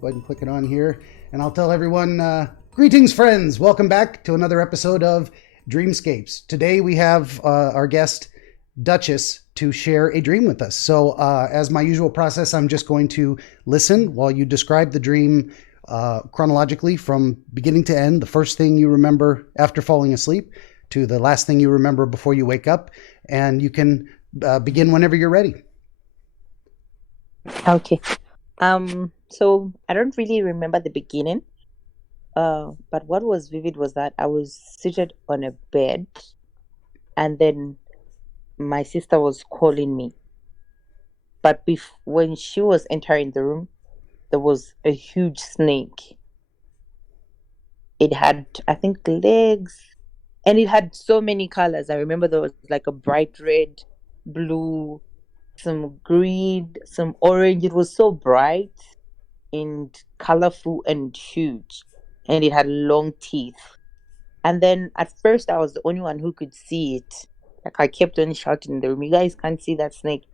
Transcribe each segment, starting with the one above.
Go ahead and click it on here. And I'll tell everyone, greetings, friends. Welcome back to another episode of Dreamscapes. Today we have our guest, Dutchess, to share a dream with us. So as my usual process, I'm just going to listen while you describe the dream chronologically from beginning to end, the first thing you remember after falling asleep to the last thing you remember before you wake up. And you can begin whenever you're ready. Okay. So I don't really remember the beginning. But what was vivid was that I was seated on a bed, and then my sister was calling me. But when she was entering the room, there was a huge snake. It had, I think, legs, and it had so many colors. I remember there was like a bright red, blue, some green, some orange. It was so bright and colorful and huge, and it had long teeth. And then at first, I was the only one who could see it. Like I kept on shouting in the room, "You guys can't see that snake."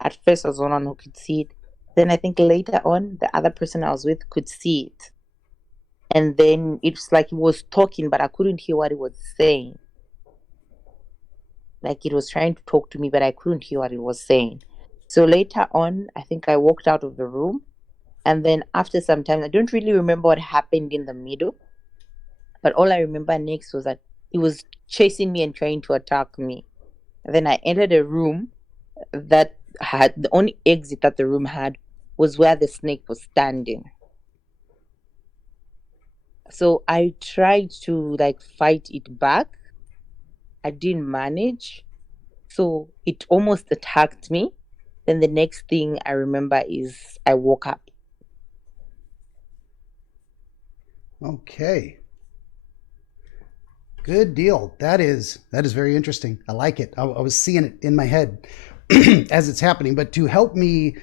At first, I was the only one who could see it. Then I think later on, the other person I was with could see it. And then it's like it was talking, but I couldn't hear what it was saying. Like it was trying to talk to me, but I couldn't hear what it was saying. So later on, I think I walked out of the room. And then after some time, I don't really remember what happened in the middle. But all I remember next was that it was chasing me and trying to attack me. And then I entered a room that had the only exit that the room had was where the snake was standing. So I tried to like fight it back. I didn't manage. So it almost attacked me. Then the next thing I remember is I woke up. Okay. Good deal. That is very interesting. I like it. I was seeing it in my head as it's happening. But to help me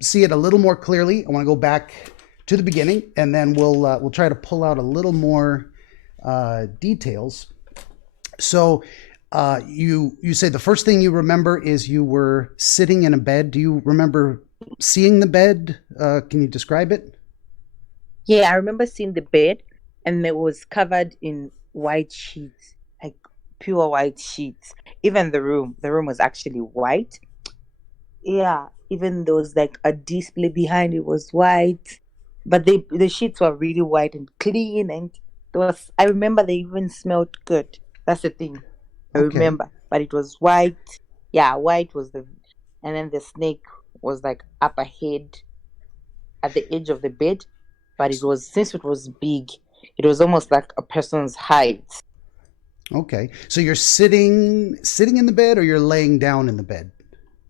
see it a little more clearly, I want to go back to the beginning, and then we'll try to pull out a little more details. So you say the first thing you remember is you were sitting in a bed. Do you remember seeing the bed? Can you describe it? Yeah, I remember seeing the bed, and it was covered in white sheets, like pure white sheets. Even the room was actually white. Yeah, even there was like a display behind it was white, but the sheets were really white and clean, and there was. I remember they even smelled good. That's the thing I Okay. remember, but it was white. Yeah, white was and then the snake was like up ahead at the edge of the bed, but it was since it was big, it was almost like a person's height. Okay. So you're sitting in the bed, or you're laying down in the bed?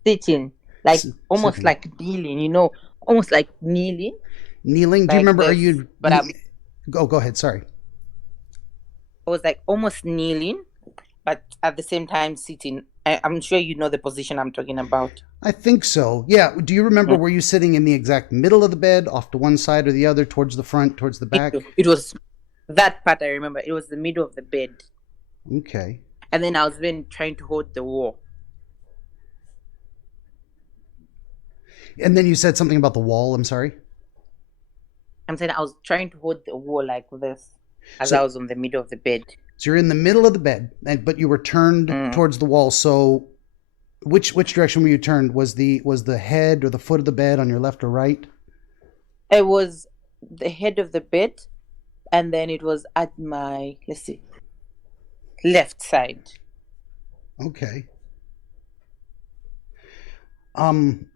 Sitting, like almost Sitting. like kneeling, almost like kneeling Kneeling. Do you like remember? Are this. you? But Go ahead. Sorry. I was like almost kneeling, but at the same time sitting. I'm sure you know the position I'm talking about. I think so. Yeah. Do you remember? Mm. Were you sitting in the exact middle of the bed, off to one side or the other, towards the front, towards the back? It was that part I remember. It was the middle of the bed, Okay. and then I was then trying to hold the wall. And then you said something about the wall. I'm sorry. I'm saying I was trying to hold the wall like this as So I was on the middle of the bed. so you're in the middle of the bed, but you were turned Mm. towards the wall. So which direction were you turned? Was the head or the foot of the bed on your left or right? It was the head of the bed, and then it was at my, let's see, left side. Okay. Um.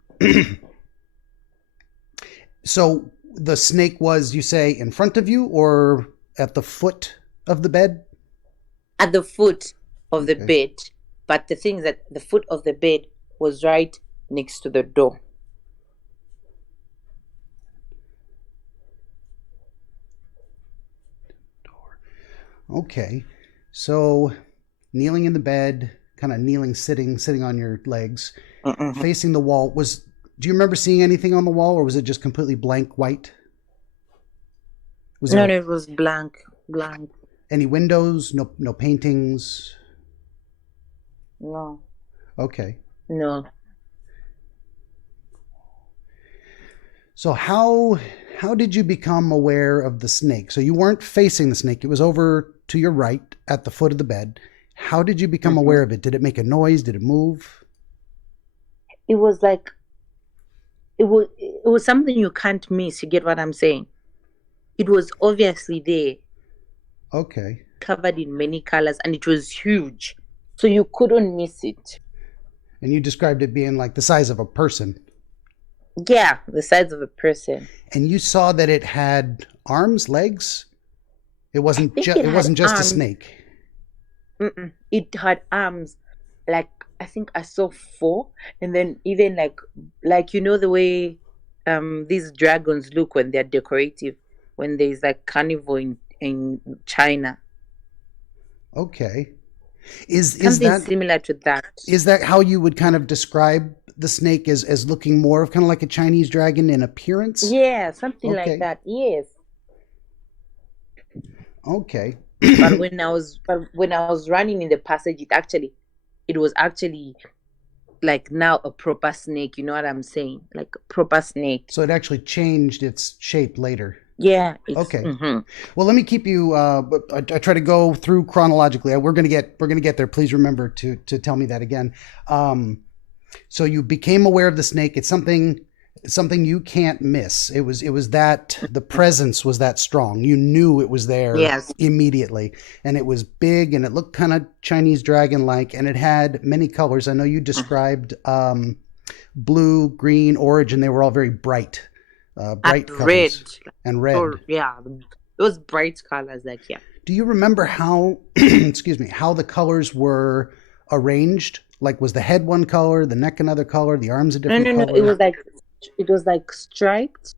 So the snake was, you say, in front of you or at the foot of the bed? At the foot of the Okay. bed. But the thing is that the foot of the bed was right next to the door. Okay. So kneeling in the bed, kind of kneeling, sitting on your legs, Mm-mm. facing the wall. Do you remember seeing anything on the wall, or was it just completely blank white? Was No, there no, it was blank, blank. any windows? No paintings? No, Okay. no. So how how did you become aware of the snake? So you weren't facing the snake. It was over to your right at the foot of the bed. How did you become Mm-hmm. aware of it? Did it make a noise? Did it move? It was like it was something you can't miss. You get what I'm saying? It was obviously there, Okay. covered in many colors, and it was huge, so you couldn't miss it. And you described it being like the size of a person. Yeah, the size of a person. And you saw that it had arms, legs? It I wasn't think just it it had wasn't just a arms. snake. It had arms. Like I think I saw four, and then even like the way these dragons look when they're decorative, when there's like carnival in China. Okay. Is Something similar to that. that how you would kind of describe the snake as looking more of kind of like a Chinese dragon in appearance? Yeah, something like Okay. that. Yes. Okay. But when I was running in the passage, it was actually like now a proper snake. You know what I'm saying? Like a proper snake. So it actually changed its shape later. Yeah. Okay. Well, let me keep you. I try to go through chronologically. We're gonna get there. Please remember to tell me that again. So you became aware of the snake. It's something you can't miss. It was that the presence was that strong. You knew it was there Yes. immediately, and it was big, and it looked kind of Chinese dragon like, and it had many colors. I know you described blue, green, orange, and they were all very bright. Bright And colors red. and red. Or yeah, those bright colors. Like yeah. Do you remember how, excuse me, how the colors were arranged? Like, was the head one color, the neck another color, the arms a No, different no, no. color? It was like striped,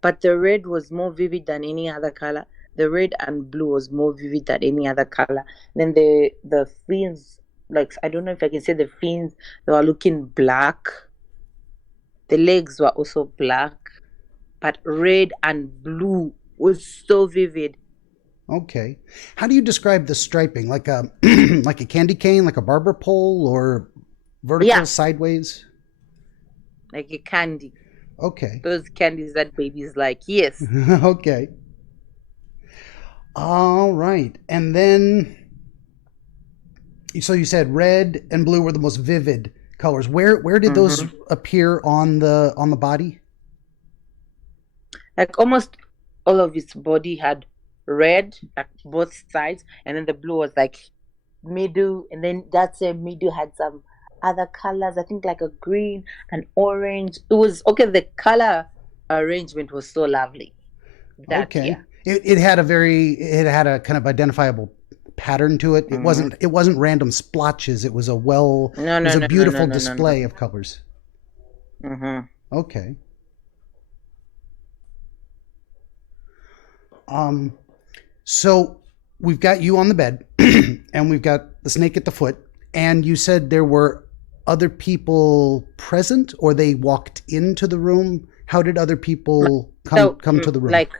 but the red was more vivid than any other color. The red and blue was more vivid than any other color. Then the fins, like I don't know if I can say the fins, they were looking black. The legs were also black, but red and blue was so vivid. Okay. How do you describe the striping? Like a like a candy cane, like a barber pole, or vertical, Yeah. sideways? Like a candy. Okay. Those candies that babies like. Yes. Okay. All right. And then, so you said red and blue were the most vivid colors. Where did those appear on the body? Like almost all of its body had red, like both sides, and then the blue was like middle, and then that same middle had some other colors. I think like a green and orange. It was okay. The color arrangement was so lovely. Okay. It had a kind of identifiable pattern to it. It wasn't random splotches. It was a beautiful display of colors. Okay. So we've got you on the bed and we've got the snake at the foot, and you said there were other people present, or they walked into the room. How did other people come to the room? Like,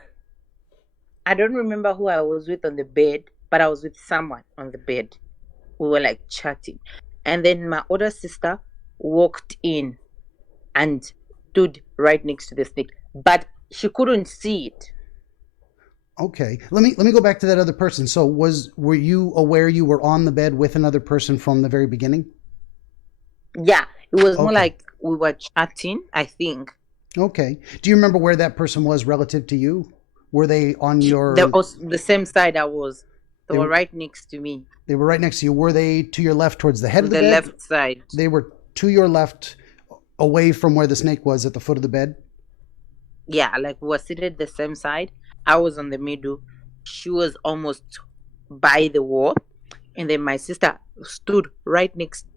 I don't remember who I was with on the bed, but I was with someone on the bed. We were like chatting. And then my older sister walked in and stood right next to the snake, but she couldn't see it. Okay. Let me go back to that other person. So were you aware you were on the bed with another person from the very beginning? Yeah, it was more like we were chatting, I think. Okay. Do you remember where that person was relative to you? Were they on your... They were the same side I was. They were right next to me. They were right next to you. Were they to your left towards the head of the bed? The left side. They were to your left, away from where the snake was at the foot of the bed? Yeah, like we were seated the same side. I was on the middle. She was almost by the wall. And then my sister stood right next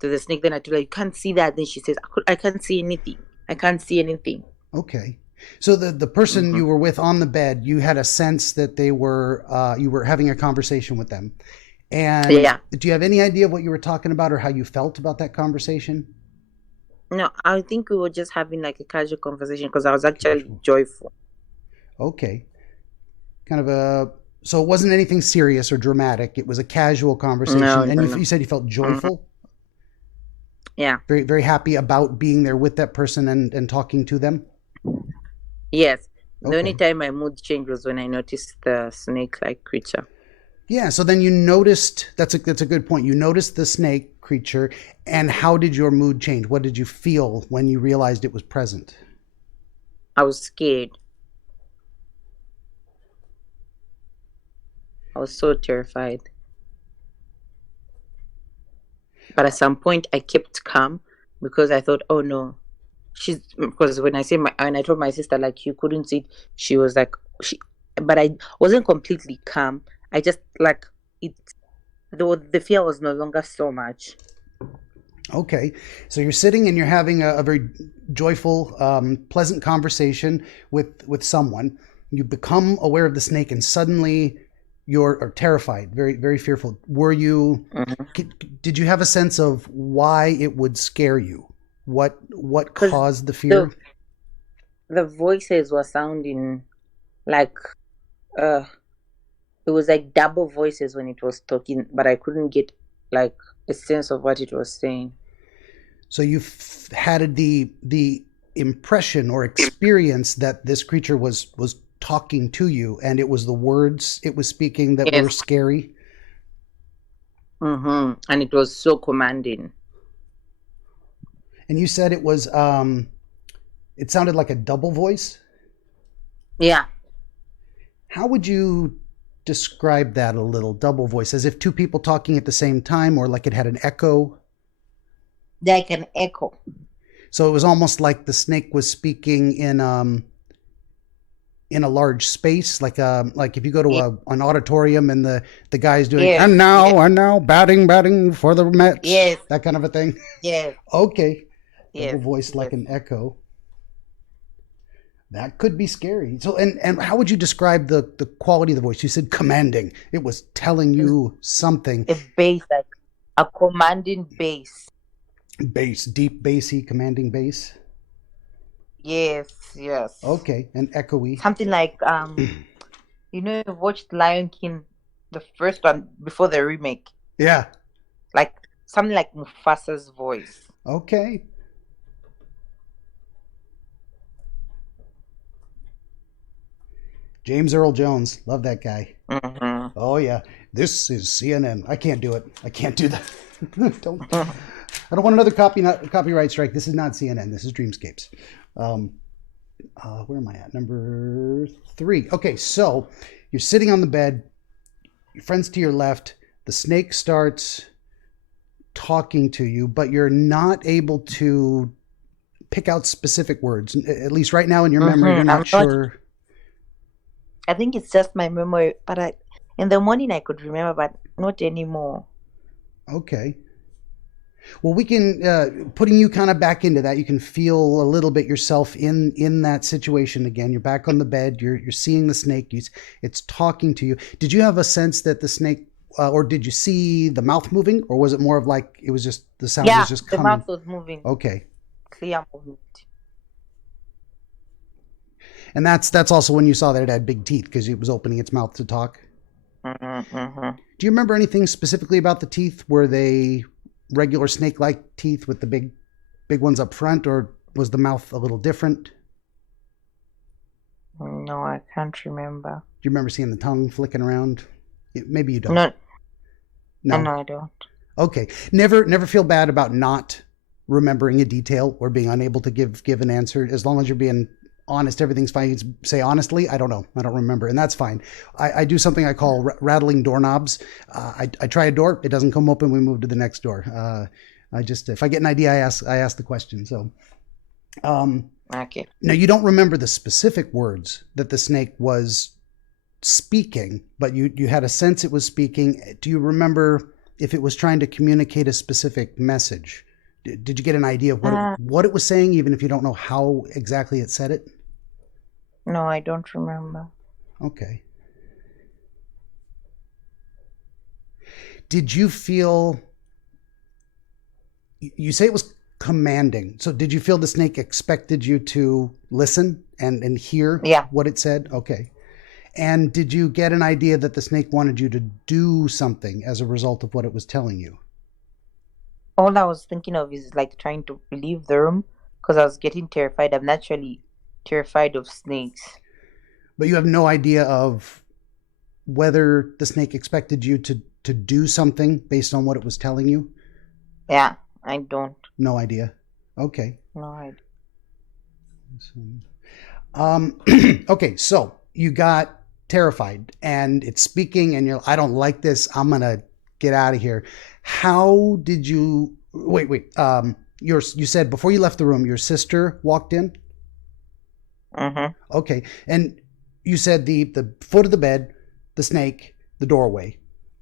to the snake. Then I told her, you can't see that. Then she says, I can't see anything. I can't see anything. Okay. So the person you were with on the bed, you had a sense that they were, you were having a conversation with them. And do you have any idea of what you were talking about or how you felt about that conversation? No, I think we were just having like a casual conversation because I was actually joyful. Okay. So it wasn't anything serious or dramatic. It was a casual conversation. You said you felt joyful? Yeah. Very, very happy about being there with that person and talking to them? Yes. The only Okay. time my mood changed was when I noticed the snake-like creature. Yeah, so then you noticed, that's a good point. You noticed the snake creature, and how did your mood change? What did you feel when you realized it was present? I was scared. I was so terrified. But at some point, I kept calm because I thought, oh no, because when I told my sister like you couldn't see it, she was like but I wasn't completely calm. I just like it. The fear was no longer so much. Okay, so you're sitting and you're having a very joyful, pleasant conversation with someone. You become aware of the snake, and suddenly you're terrified, very very fearful. Were you? Mm-hmm. Did you have a sense of why it would scare you? What Because caused the the fear? the voices were sounding like uh it was like double voices when it was talking, but I couldn't get like a sense of what it was saying. So you had the impression or experience that this creature was talking to you, and it was the words it was speaking that were Yes. scary. Mm-hmm. And it was so commanding. And you said it was it sounded like a double voice. Yeah. How would you describe that a little? Double voice, as if two people talking at the same time, or like it had an echo? Like an echo. So it was almost like the snake was speaking in a large space, like if you go to Yeah. an auditorium and the guy's doing Yes. and now batting for the Mets, Yes. that kind of a thing. Yes. Okay, double Yes. voice like Yes. an echo. That could be scary. So, and how would you describe the quality of the voice? You said commanding. It was telling you something. A bass, like a commanding bass. Bass, deep bassy, commanding bass. Yes, yes. Okay, and echoey. Something like you watched Lion King, the first one before the remake. Yeah. Like something like Mufasa's voice. Okay. James Earl Jones, love that guy. Mm-hmm. Oh yeah, this is CNN. I can't do it. I can't do that. don't. I don't want another copyright strike. This is not CNN. This is Dreamscapes. Where am I at? Number 3. Okay, so you're sitting on the bed. Your friend's to your left. The snake starts talking to you, but you're not able to pick out specific words. At least right now in your memory, you're not sure. I think it's just my memory, but in the morning I could remember, but not anymore. Okay. Well, we can putting you kind of back into that. You can feel a little bit yourself in that situation again. You're back on the bed. You're seeing the snake. It's talking to you. Did you have a sense that the snake, or did you see the mouth moving, or was it more of like it was just the sound was just coming? The mouth was moving. Okay. Clear movement. And that's also when you saw that it had big teeth because it was opening its mouth to talk. Mm-hmm, mm-hmm. Do you remember anything specifically about the teeth? Were they regular snake-like teeth with the big ones up front, or was the mouth a little different? No, I can't remember. Do you remember seeing the tongue flicking around? Maybe you don't. No, I don't. Okay. Never feel bad about not remembering a detail or being unable to give an answer. As long as you're being honest, everything's fine. You can say honestly, I don't know, I don't remember, and that's fine. I do something I call rattling doorknobs. I try a door, it doesn't come open, we move to the next door. If I get an idea, I ask the question. So, Okay. Now you don't remember the specific words that the snake was speaking, but you had a sense it was speaking. Do you remember if it was trying to communicate a specific message? Did you get an idea of what it was saying, even if you don't know how exactly it said it? No, I don't remember. Okay. Did you feel, you say it was commanding, so did you feel the snake expected you to listen and hear what it said? Okay. And did you get an idea that the snake wanted you to do something as a result of what it was telling you? All I was thinking of is like trying to leave the room because I was getting terrified. I'm naturally terrified of snakes. But you have no idea of whether the snake expected you to do something based on what it was telling you? Yeah, I don't. No idea. Okay. No idea. Okay, so you got terrified and it's speaking and I don't like this. I'm going to get out of here. How did you, wait. You said before you left the room, your sister walked in? Mm-hmm. Okay. And you said the foot of the bed, the snake, the doorway.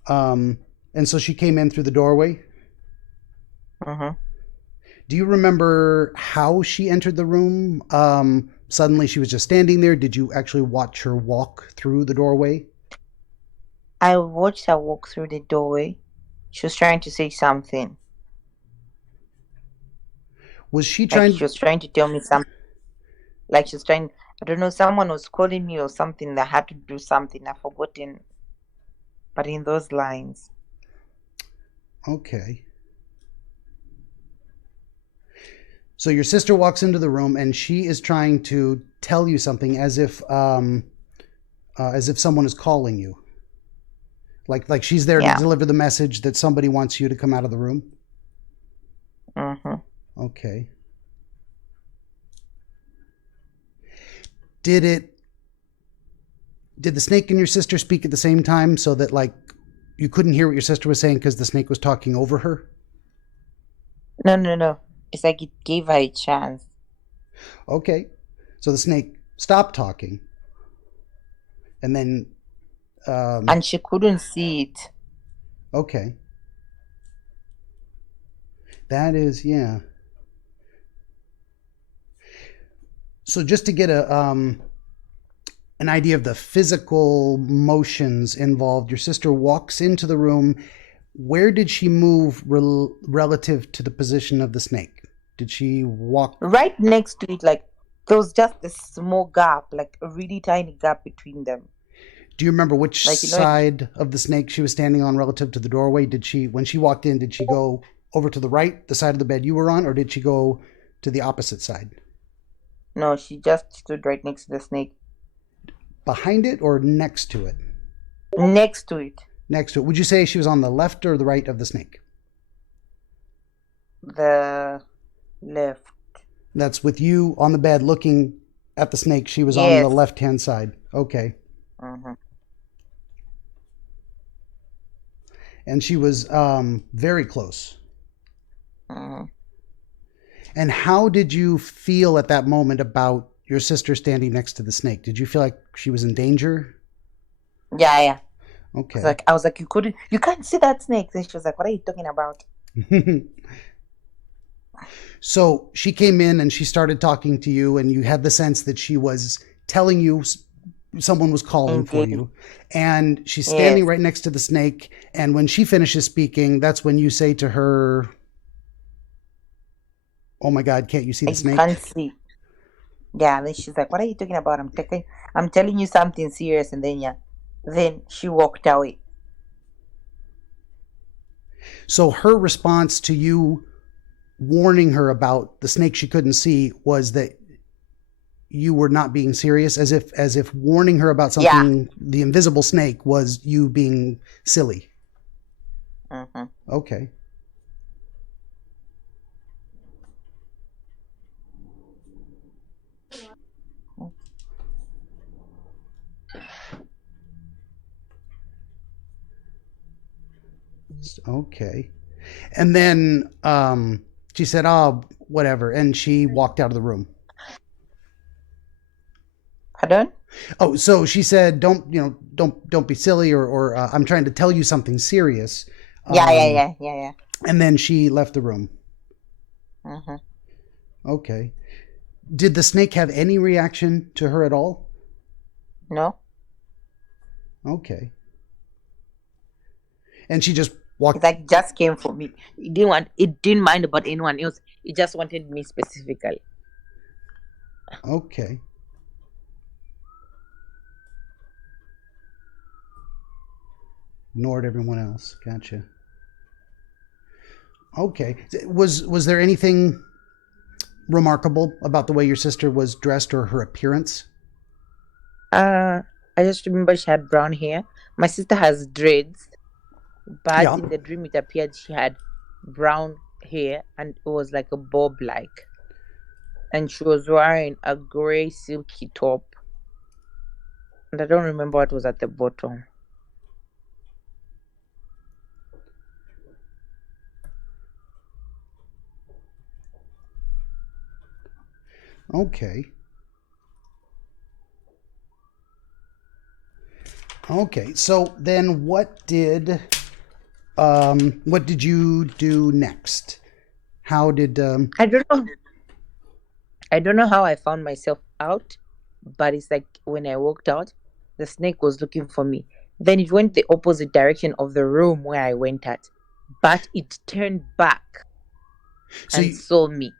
And so she came in through the doorway? Mm-hmm. Do you remember how she entered the room? Suddenly she was just standing there. Did you actually watch her walk through the doorway? I watched her walk through the doorway. She was trying to say something. Was she trying? Like she was trying to tell me something. Like she was trying, I don't know, someone was calling me or something. That I had to do something. I've forgotten. But in those lines. Okay. So your sister walks into the room and she is trying to tell you something as if someone is calling you. Like she's there to deliver the message that somebody wants you to come out of the room? Mm-hmm. Okay. Did the snake and your sister speak at the same time so that like you couldn't hear what your sister was saying because the snake was talking over her? No. It's like it gave her a chance. Okay. So the snake stopped talking. And then... and she couldn't see it. Okay. That is, yeah. So just to get an idea of the physical motions involved, your sister walks into the room. Where did she move relative to the position of the snake? Did she walk right next to it? Like there was just a small gap, like a really tiny gap between them. Do you remember which side of the snake she was standing on relative to the doorway? When she walked in, did she go over to the right, the side of the bed you were on, or did she go to the opposite side? No, she just stood right next to the snake. Behind it or next to it? Next to it. Next to it. Would you say she was on the left or the right of the snake? The left. That's with you on the bed looking at the snake. She was on the left-hand side. Okay. Mm-hmm. And she was very close. Mm-hmm. And how did you feel at that moment about your sister standing next to the snake? Did you feel like she was in danger? Yeah. Okay. I was like, you can't see that snake. Then she was like, what are you talking about? So she came in and she started talking to you, and you had the sense that she was telling you someone was calling for you. And she's standing right next to the snake. And when she finishes speaking, that's when you say to her, "Oh my God, can't you see the snake?" I can't see. Yeah, then she's like, what are you talking about? I'm telling you something serious. And then she walked away. So her response to you warning her about the snake she couldn't see was that you were not being serious, as if warning her about something, the invisible snake, was you being silly. Mm-hmm. Okay. Okay. And then she said, "Oh, whatever," and she walked out of the room. Pardon? Oh, so she said, "Don't be silly," or "I'm trying to tell you something serious." Yeah. And then she left the room. Mm-hmm. Okay. Did the snake have any reaction to her at all? No. Okay. And she just walked. It's like it just came for me. It didn't mind about anyone else. It just wanted me specifically. Okay. Ignored everyone else. Gotcha. Okay. Was there anything remarkable about the way your sister was dressed or her appearance? I just remember she had brown hair. My sister has dreads, but Yeah. in the dream it appeared she had brown hair and it was like a bob like. And she was wearing a grey silky top. And I don't remember what was at the bottom. Okay. Okay. So then what did you do next? How did I don't know. I don't know how I found myself out, but it's like when I walked out, the snake was looking for me. Then it went the opposite direction of the room where I went at, but it turned back so and saw me.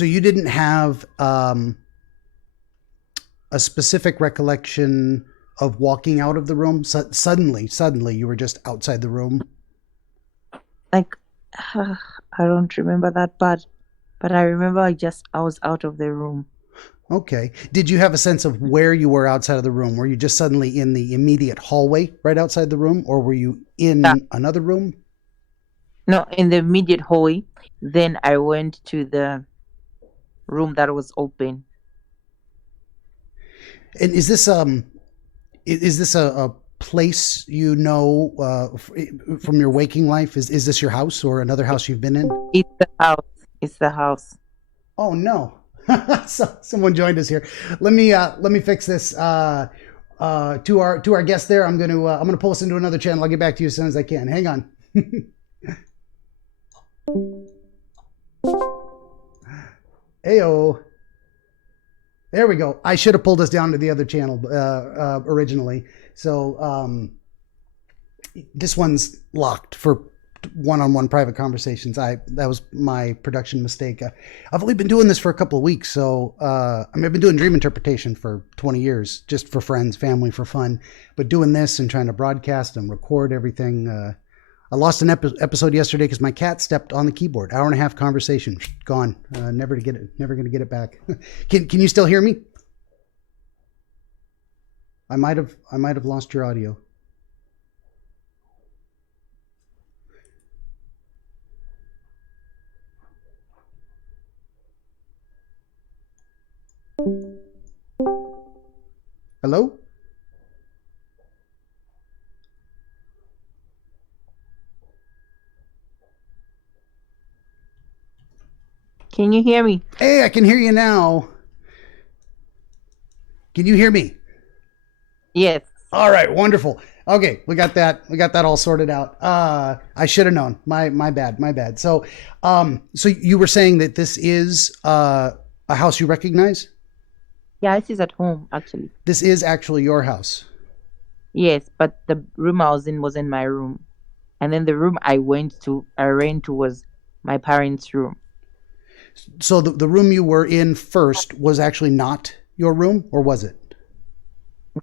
you didn't have a specific recollection of walking out of the room? Suddenly you were just outside the room? Like, I don't remember that part, but I remember I was out of the room. Okay. Did you have a sense of where you were outside of the room? Were you just suddenly in the immediate hallway right outside the room, or were you in another room? No, in the immediate hallway. Then I went to the room that was open. And is this a place you know from your waking life? Is this your house or another house you've been in? It's the house. It's the house. Oh no. So, someone joined us here. Let me fix this. To our guest there, I'm gonna post into another channel. I'll get back to you as soon as I can. Hang on. Heyo. There we go. I should have pulled us down to the other channel originally. So this one's locked for one-on-one private conversations. That was my production mistake. I've only been doing this for a couple of weeks, so I've been doing dream interpretation for 20 years, just for friends, family, for fun. But doing this and trying to broadcast and record everything, I lost an episode yesterday because my cat stepped on the keyboard. Hour and a half conversation, gone. Never going to get it back. Can you still hear me? I might have lost your audio. Hello? Can you hear me? Hey, I can hear you now. Can you hear me? Yes. All right, wonderful. Okay, we got that all sorted out. I should have known. My bad. So you were saying that this is a house you recognize? Yeah, this is at home actually. This is actually your house. Yes, but the room I was in wasn't my room. And then the room I ran to was my parents' room. So the room you were in first was actually not your room, or was it? I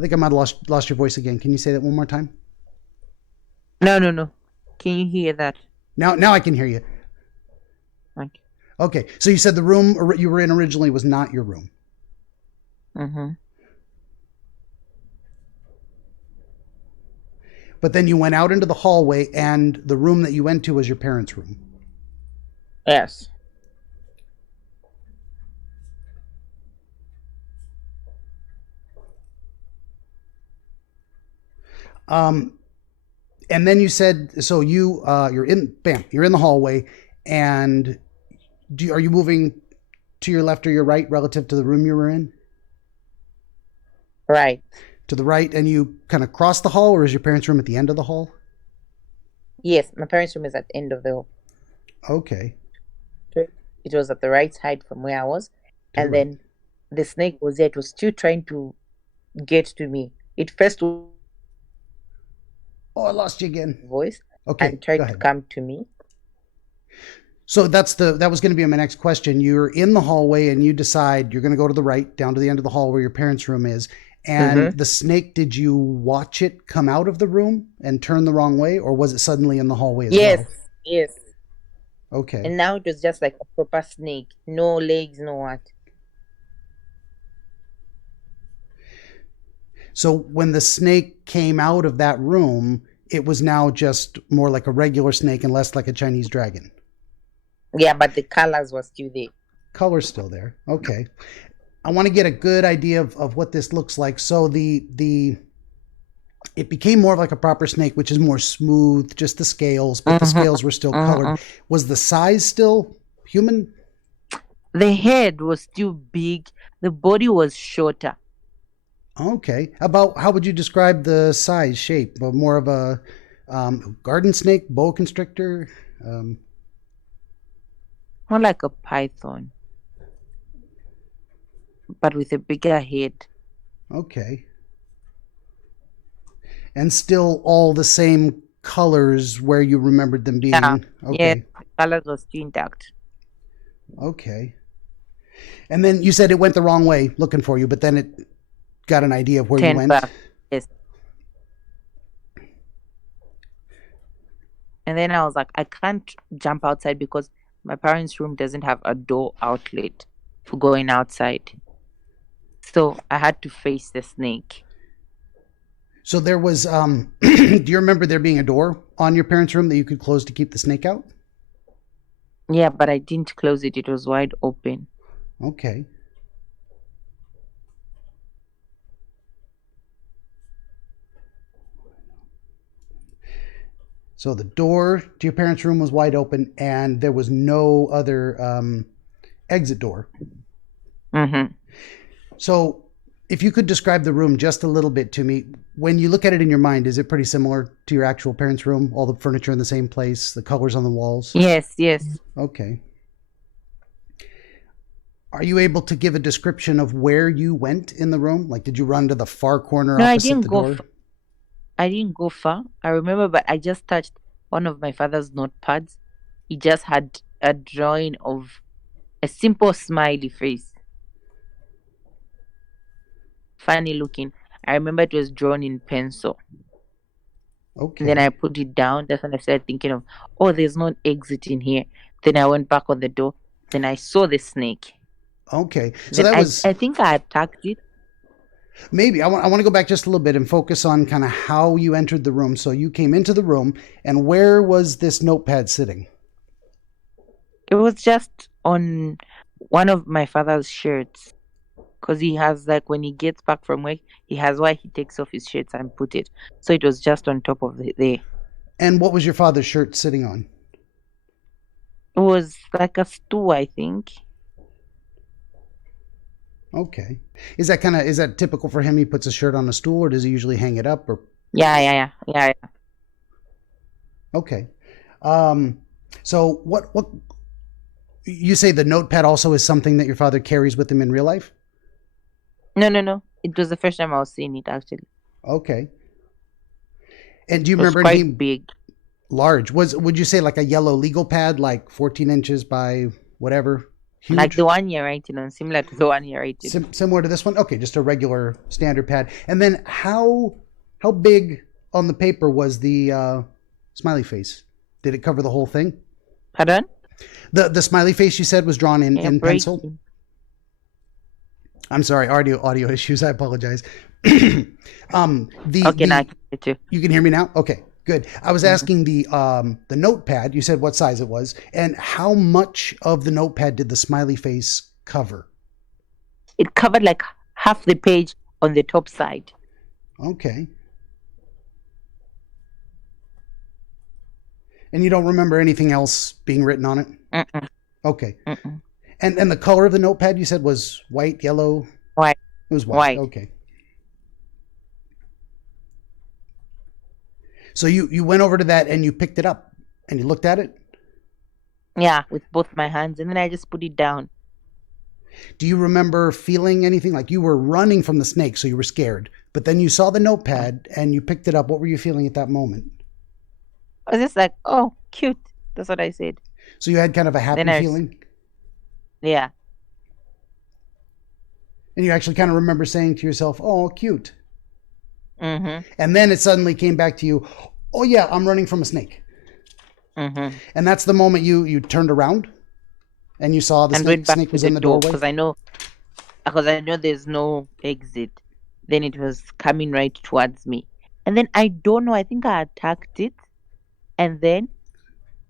think I might have lost your voice again. Can you say that one more time? No. Can you hear that? Now I can hear you. Okay. Okay, so you said the room you were in originally was not your room. Mm-hmm. But then you went out into the hallway, and the room that you went to was your parents' room. Yes. And then you said, so you're in the hallway, and are you moving to your left or your right relative to the room you were in? Right. To the right, and you kind of cross the hall, or is your parents' room at the end of the hall? Yes, my parents' room is at the end of the hall. Okay. It was at the right side from where I was. And then the snake was there. It was still trying to get to me. It first Oh, I lost you again. Voice. Okay. And tried to come to me. So that was going to be my next question. You're in the hallway and you decide you're going to go to the right, down to the end of the hall where your parents' room is. And the snake, did you watch it come out of the room and turn the wrong way, or was it suddenly in the hallway as well? Yes. Okay. And now it was just like a proper snake. No legs, no what. So when the snake came out of that room, it was now just more like a regular snake and less like a Chinese dragon. Yeah, but the colors were still there. Color's still there. Okay. I want to get a good idea of what this looks like. So it became more of like a proper snake, which is more smooth, just the scales, but the scales were still colored. Was the size still human? The head was still big. The body was shorter. Okay. How would you describe the size, shape? More of a garden snake, boa constrictor? More like a python, but with a bigger head. Okay. And still all the same colors where you remembered them being? Yeah. Okay. Yeah, colors were still intact. Okay. And then you said it went the wrong way looking for you, but then it got an idea of where you went? Back. Yes. And then I was like, I can't jump outside because my parents' room doesn't have a door outlet for going outside. So I had to face the snake. So there was, do you remember there being a door on your parents' room that you could close to keep the snake out? Yeah, but I didn't close it. It was wide open. Okay. So the door to your parents' room was wide open and there was no other exit door. Mm-hmm. So if you could describe the room just a little bit to me, when you look at it in your mind, is it pretty similar to your actual parents' room? All the furniture in the same place, the colors on the walls? Yes. Okay. Are you able to give a description of where you went in the room? Like, did you run to the far corner opposite the door? I didn't go far. I remember, but I just touched one of my father's notepads. He just had a drawing of a simple smiley face. Funny looking. I remember it was drawn in pencil. Okay. Then I put it down. That's when I started thinking of, there's no exit in here. Then I went back on the door. Then I saw the snake. Okay. So that was... I think I attacked it. Maybe. I want to go back just a little bit and focus on kind of how you entered the room. So you came into the room, and where was this notepad sitting? It was just on one of my father's shirts. Because he has, like, when he gets back from work, he has why he takes off his shirts and put it. So it was just on top of there. And what was your father's shirt sitting on? It was like a stool, I think. Okay. Is that typical for him? He puts a shirt on a stool, or does he usually hang it up? Or Yeah. Okay. So what you say the notepad also is something that your father carries with him in real life? No. It was the first time I was seeing it, actually. Okay. And do you It was remember quite anything big? Large? Would you say like a yellow legal pad, like 14 inches by whatever? Huge? Like the one you're writing on, similar to the one you're writing. Similar to this one? Okay, just a regular standard pad. And then how big on the paper was the smiley face? Did it cover the whole thing? Pardon? The smiley face you said was drawn in pencil? I'm sorry, audio issues. I apologize. Okay, now I can hear you. You can hear me now? Okay, good. I was asking the notepad, you said what size it was, and how much of the notepad did the smiley face cover? It covered like half the page on the top side. Okay. And you don't remember anything else being written on it? Mm-mm. Okay. Mm-mm. And the color of the notepad you said was white, yellow? White. It was white. Okay. So you went over to that and you picked it up and you looked at it? Yeah, with both my hands, and then I just put it down. Do you remember feeling anything? Like you were running from the snake, so you were scared, but then you saw the notepad and you picked it up. What were you feeling at that moment? I was just like, oh, cute. That's what I said. So you had kind of a happy feeling? Yeah. And you actually kind of remember saying to yourself, oh, cute. Mm-hmm. And then it suddenly came back to you, oh yeah, I'm running from a snake. Mm-hmm. And that's the moment you turned around and you saw the snake was in the doorway? Because I know there's no exit. then it was coming right towards me. And then I don't know, I think I attacked it, and then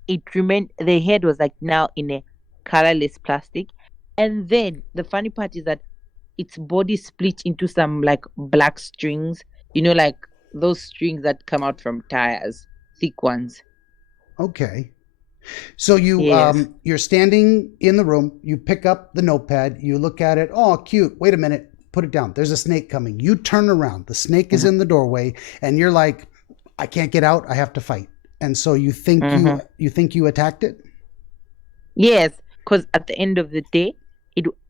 it remained, the head was like now in a colorless plastic. And then the funny part is that its body split into some like black strings, like those strings that come out from tires, thick ones. Okay. So Yes. you're standing in the room, you pick up the notepad, you look at it, oh cute, wait a minute, put it down. There's a snake coming. You turn around, the snake is Mhm. in the doorway, and you're like, I can't get out, I have to fight. And so you think Mhm. you attacked it? Yes, because at the end of the day,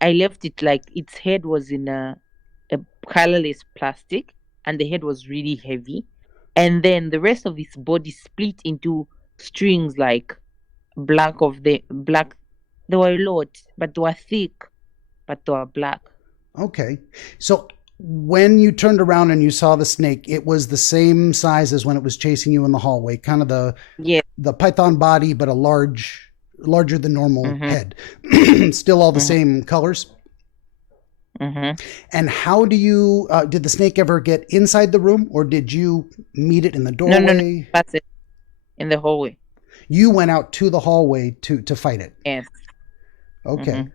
I left it like its head was in a colorless plastic, and the head was really heavy, and then the rest of its body split into strings like black. There were a lot, but they were thick, but they were black. Okay. So when you turned around and you saw the snake, it was the same size as when it was chasing you in the hallway, kind of Yes. the python body, but a larger than normal Mhm. head. Still all the Mhm. same colors. Mhm. And how did the snake ever get inside the room, or did you meet it in the No, no, no. doorway? That's it. In the hallway. You went out to the hallway to fight it. Yes. Okay. Mhm.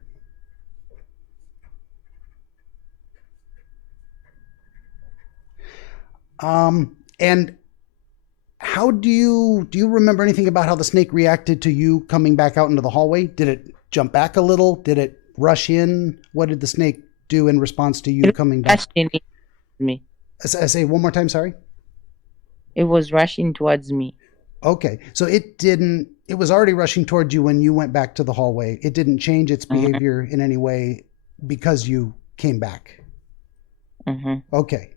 And how do you remember anything about how the snake reacted to you coming back out into the hallway? Did it jump back a little? Did it rush in? What did the snake do in response to you It coming was back? rushing in me. I say one more time, sorry. It was rushing towards me. Okay. So it was already rushing towards you when you went back to the hallway. It didn't change its Mhm. behavior in any way because you came back. Mhm. Okay.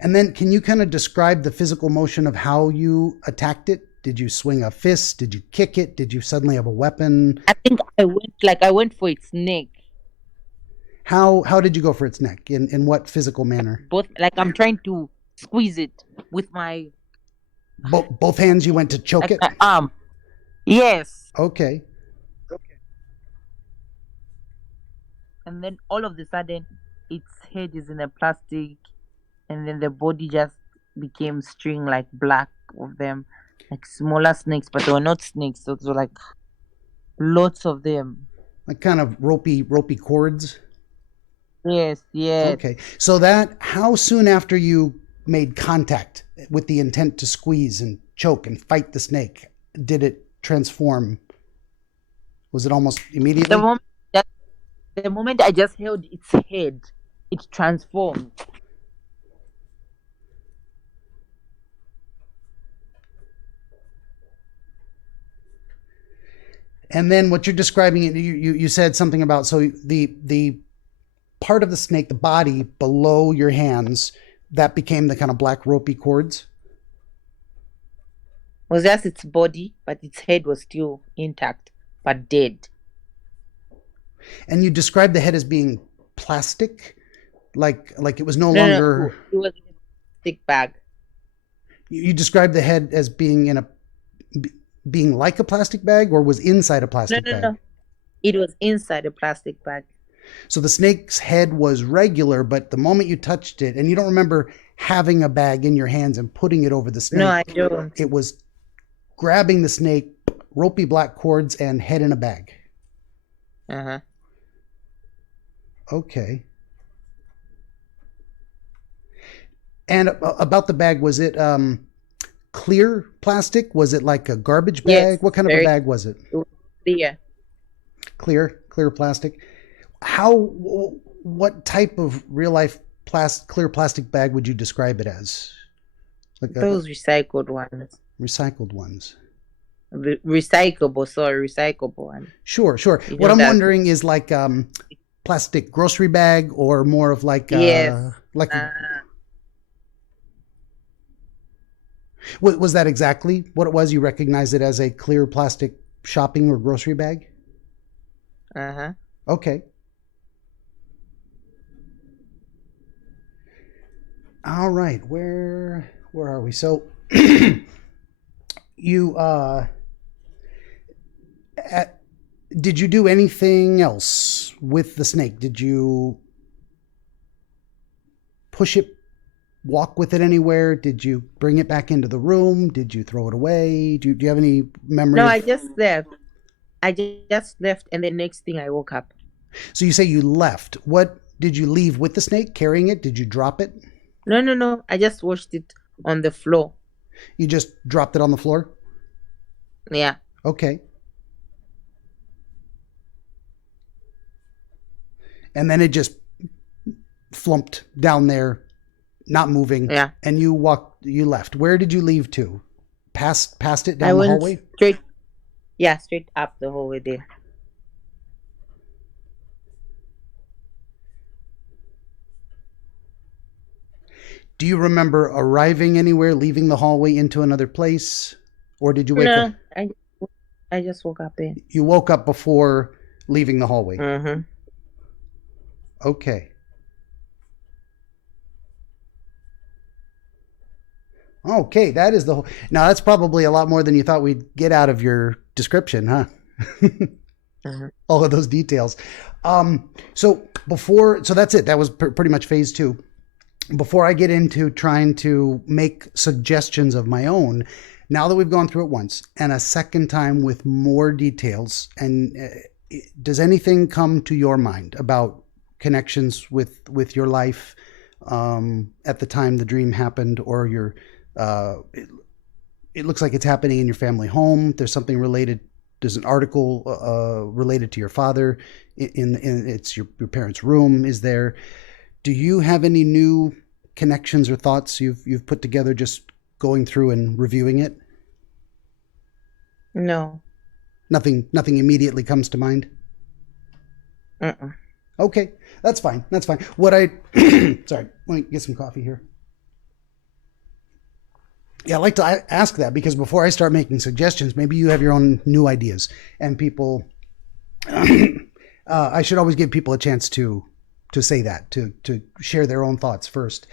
And then can you kind of describe the physical motion of how you attacked it? Did you swing a fist? Did you kick it? Did you suddenly have a weapon? I think I went for its neck. How did you go for its neck? In what physical manner? Both, like I'm trying to squeeze it with my Both hands you went to choke like it? my arm. Yes. Okay. And then all of a sudden its head is in a plastic, and then the body just became string, like black of them, like smaller snakes, but they were not snakes, so they were like lots of them. Like kind of ropey cords. Yes, yes. Okay. So how soon after you made contact with the intent to squeeze and choke and fight the snake did it transform? Was it almost The immediately? moment that the moment I just held its head, it transformed. And then what you're describing, you said something about, so the part of the snake, the body below your hands, that became the kind of black ropey cords. Was just its body, but its head was still intact, but dead. And you described the head as being plastic, like it was no No, no, longer. it was in a plastic bag. You described the head as being like a plastic bag, or was inside a No, plastic no, bag. no. It was inside a plastic bag. So the snake's head was regular, but the moment you touched it, and you don't remember having a bag in your hands and putting it over the No, snake, I don't. it was grabbing the snake, ropey black cords, and head in a bag. Uh-huh. Okay. And about the bag, was it clear plastic? Was it like a garbage Yes, bag? What kind of a very bag was it? clear. Clear plastic. How? What type of real life clear plastic bag would you describe it as? Like a Those recycled ones. recycled ones. Recyclable one. Sure. You What know I'm that. wondering is like plastic grocery bag, or more of like Yes. like Uh, was that exactly what it was? You recognize it as a clear plastic shopping or grocery bag? uh-huh. Okay. All right. Where are we? So you at, did you do anything else with the snake? Did you push it, walk with it anywhere? Did you bring it back into the room? Did you throw it away? Do you have any memory No, of? I just left. I just left, and the next thing I woke up. So you say you left. What did you leave with the snake? Carrying it? Did you drop it? No. I just washed it on the floor. You just dropped it on the floor? Yeah. Okay. And then it just flumped down there, not moving. Yeah. And you left. Where did you leave to? Past it I down the went hallway? straight up the hallway there. Do you remember arriving anywhere, leaving the hallway into another place? Or did you wake up? No, I just woke up there. You woke up before leaving the hallway. Mm-hmm. Okay. Okay, that is the whole. Now that's probably a lot more than you thought we'd get out of your description, huh? Mm-hmm. All of those details. So that's it. That was pretty much phase 2. Before I get into trying to make suggestions of my own, now that we've gone through it once and a second time with more details, and does anything come to your mind about connections with your life at the time the dream happened, or your it looks like it's happening in your family home? There's something related. There's an article related to your father in it's your parents' room. Is there? Do you have any new connections or thoughts you've put together just going through and reviewing it? No. Nothing immediately comes to mind? Uh-uh. Okay, that's fine. What sorry, let me get some coffee here. Yeah, I like to ask that because before I start making suggestions, maybe you have your own new ideas, and people, I should always give people a chance to say that, to share their own thoughts first.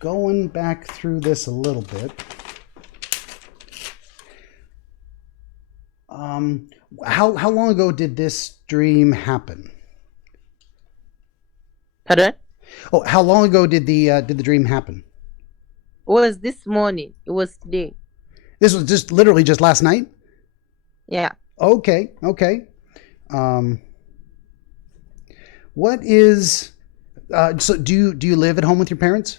Going back through this a little bit. How long ago did this dream happen? Pardon? Oh, how long ago did the dream happen? It was this morning. It was today. This was just literally just last night? Yeah. Okay. What is so do you live at home with your parents?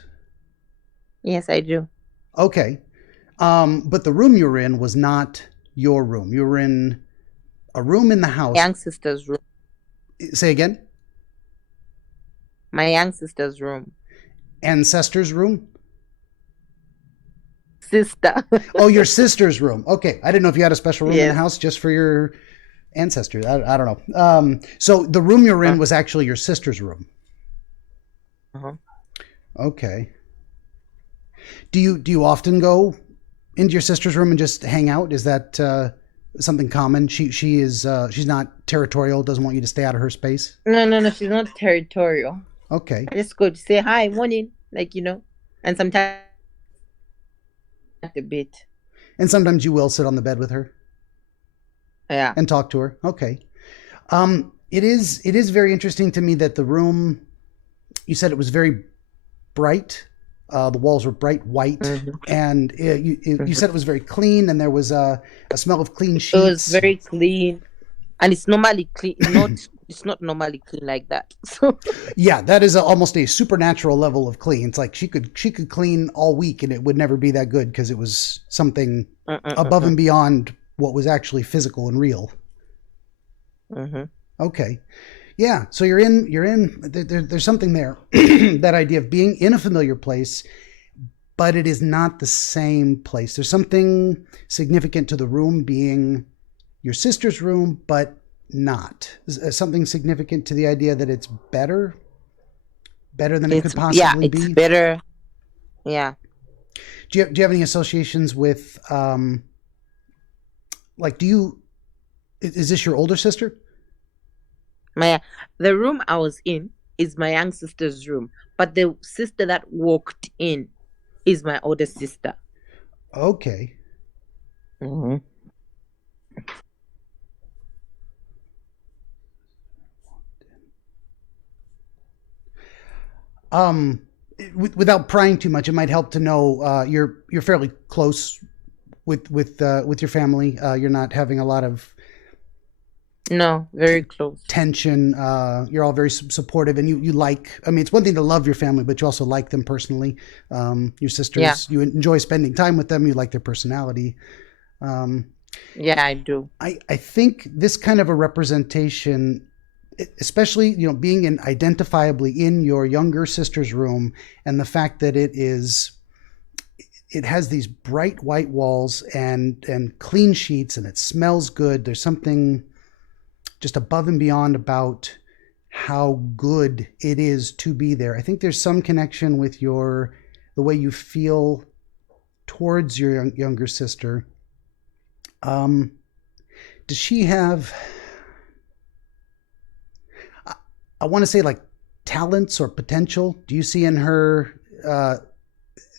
Yes, I do. Okay. But the room you were in was not your room. You were in a room in the house. My young sister's room. Say again? My young sister's room. Ancestor's room? Sister. Oh, your sister's room. Okay. I didn't know if you had a special room in the Yes. house just for your ancestors. I don't know. So the room you're in was actually your sister's room. Uh-huh. Okay. Do you often go into your sister's room and just hang out? Is that something common? She's not territorial, doesn't want you to stay out of her space? No, she's not territorial. Okay. I just go to say hi, morning, and sometimes at the bed. And sometimes you will sit on the bed with her? Yeah. And talk to her? Okay. It is very interesting to me that the room, you said it was very bright. The walls were bright white, and you said it was very clean, and there was a smell of clean sheets. It was very clean, and it's normally clean. It's not normally clean like that. So yeah, that is almost a supernatural level of clean. It's like she could clean all week, and it would never be that good because it was something above and beyond what was actually physical and real. Okay. Yeah, so there's something there. That idea of being in a familiar place, but it is not the same place. There's something significant to the room being your sister's room, but not. Something significant to the idea that it's better than it could possibly be. Yeah, it's better. Yeah. Do you have any associations with, is this your older sister? The room I was in is my young sister's room, but the sister that walked in is my older sister. Okay. Um, without prying too much, it might help to know you're fairly close with your family. You're not having a lot of No, very close. tension. You're all very supportive, and you like. I mean, it's one thing to love your family, but you also like them personally. Your sisters, Yeah. you enjoy spending time with them. You like their personality. Yeah, I do. I think this kind of a representation, especially being identifiably in your younger sister's room, and the fact that it has these bright white walls and clean sheets, and it smells good. There's something just above and beyond about how good it is to be there. I think there's some connection with the way you feel towards your younger sister. Does she have, I want to say, like, talents or potential? Do you see in her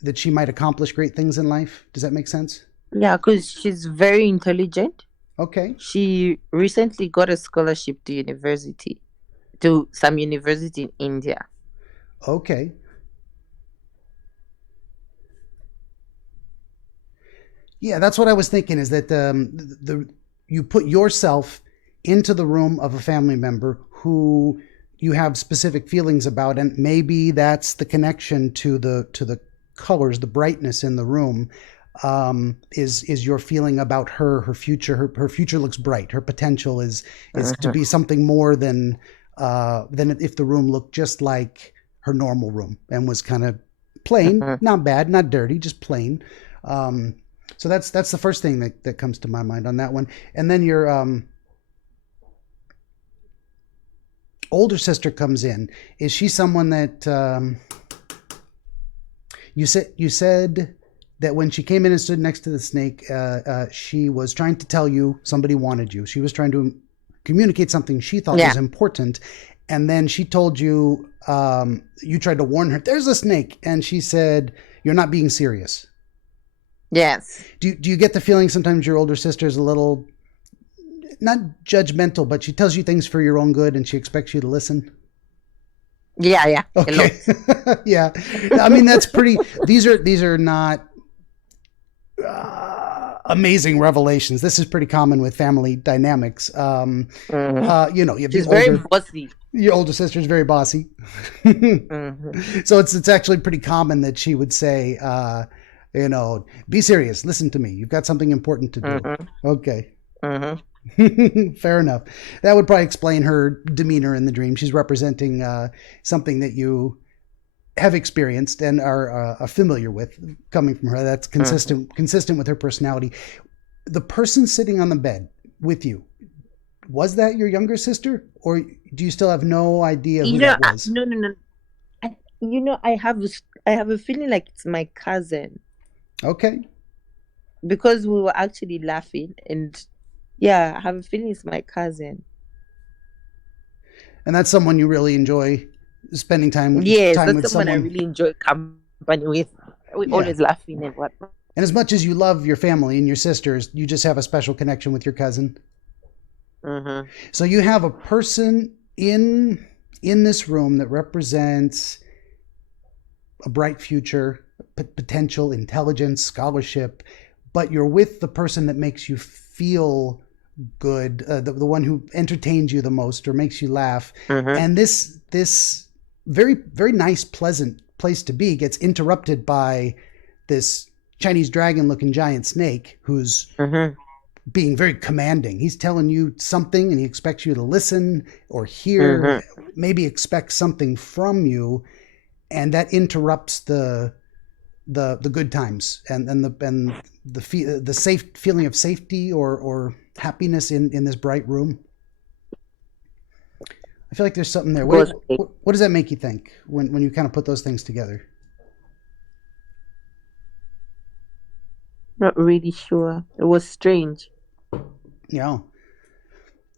that she might accomplish great things in life? Does that make sense? Yeah, because she's very intelligent. Okay. She recently got a scholarship to some university in India. Okay. Yeah, that's what I was thinking, is that you put yourself into the room of a family member who you have specific feelings about, and maybe that's the connection to the colors, the brightness in the room. Is your feeling about her future? Her future looks bright. Her potential is to be something more than if the room looked just like her normal room and was kind of plain, not bad, not dirty, just plain. So that's the first thing that comes to my mind on that one. And then your older sister comes in. Is she someone that you said that when she came in and stood next to the snake, she was trying to tell you somebody wanted you. She was trying to communicate something she thought was important. And then she told you, you tried to warn her, there's a snake. And she said, you're not being serious. Yes. Do you get the feeling sometimes your older sister is a little, not judgmental, but she tells you things for your own good and she expects you to listen? Yeah. Okay. Yeah. I mean, that's pretty, these are not amazing revelations. This is pretty common with family dynamics. You have She's very bossy. Your older sister is very bossy. So it's actually pretty common that she would say, be serious. Listen to me. You've got something important to do. Okay. Fair enough. That would probably explain her demeanor in the dream. She's representing something that you have experienced and are familiar with coming from her. That's consistent with her personality. The person sitting on the bed with you, was that your younger sister, or do you still have no idea who that was? No. I have a feeling like it's my cousin. Okay. Because we were actually laughing, and I have a feeling it's my cousin. And that's someone you really enjoy spending time with? Yes, that's someone I really enjoy company with. We're always laughing and whatnot. And as much as you love your family and your sisters, you just have a special connection with your cousin. So you have a person in this room that represents a bright future, potential, intelligence, scholarship, but you're with the person that makes you feel good, the one who entertains you the most or makes you laugh. And this very, very nice, pleasant place to be gets interrupted by this Chinese dragon looking giant snake who's being very commanding. He's telling you something and he expects you to listen or hear, maybe expect something from you, and that interrupts the good times and the safe feeling of safety or happiness in this bright room. I feel like there's something there. What does that make you think when you kind of put those things together? Not really sure. It was strange. Yeah.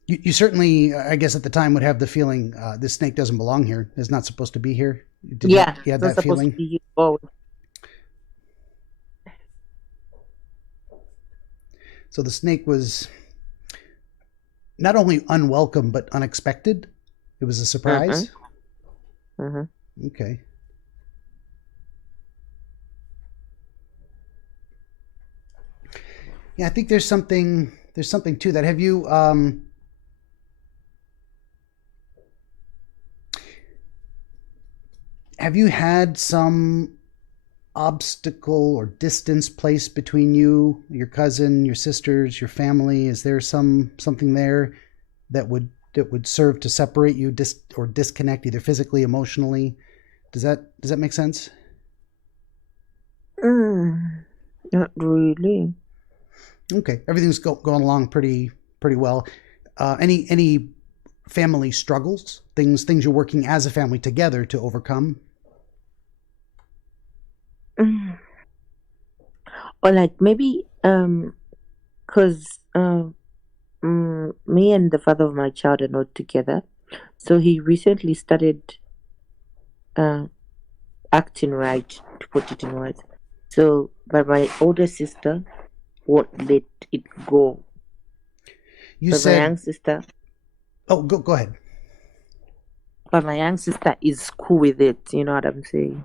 You certainly, I guess at the time, would have the feeling this snake doesn't belong here. It's not supposed to be here. You had that feeling? To be forward. So the snake was not only unwelcome, but unexpected. It was a surprise. Okay. Yeah, I think there's something to that. Have you had some obstacle or distance placed between you, your cousin, your sisters, your family? Is there something there that would serve to separate you or disconnect either physically, emotionally? Does that make sense? Mm, not really. Okay, everything's going along pretty well. Any family struggles, things you're working as a family together to overcome? Mm. Or like maybe because me and the father of my child are not together. So he recently started uh acting right, to put it in words. So, but my older sister won't let it go. You But my said, young sister, oh, go ahead. but my young sister is cool with it. You know what I'm saying?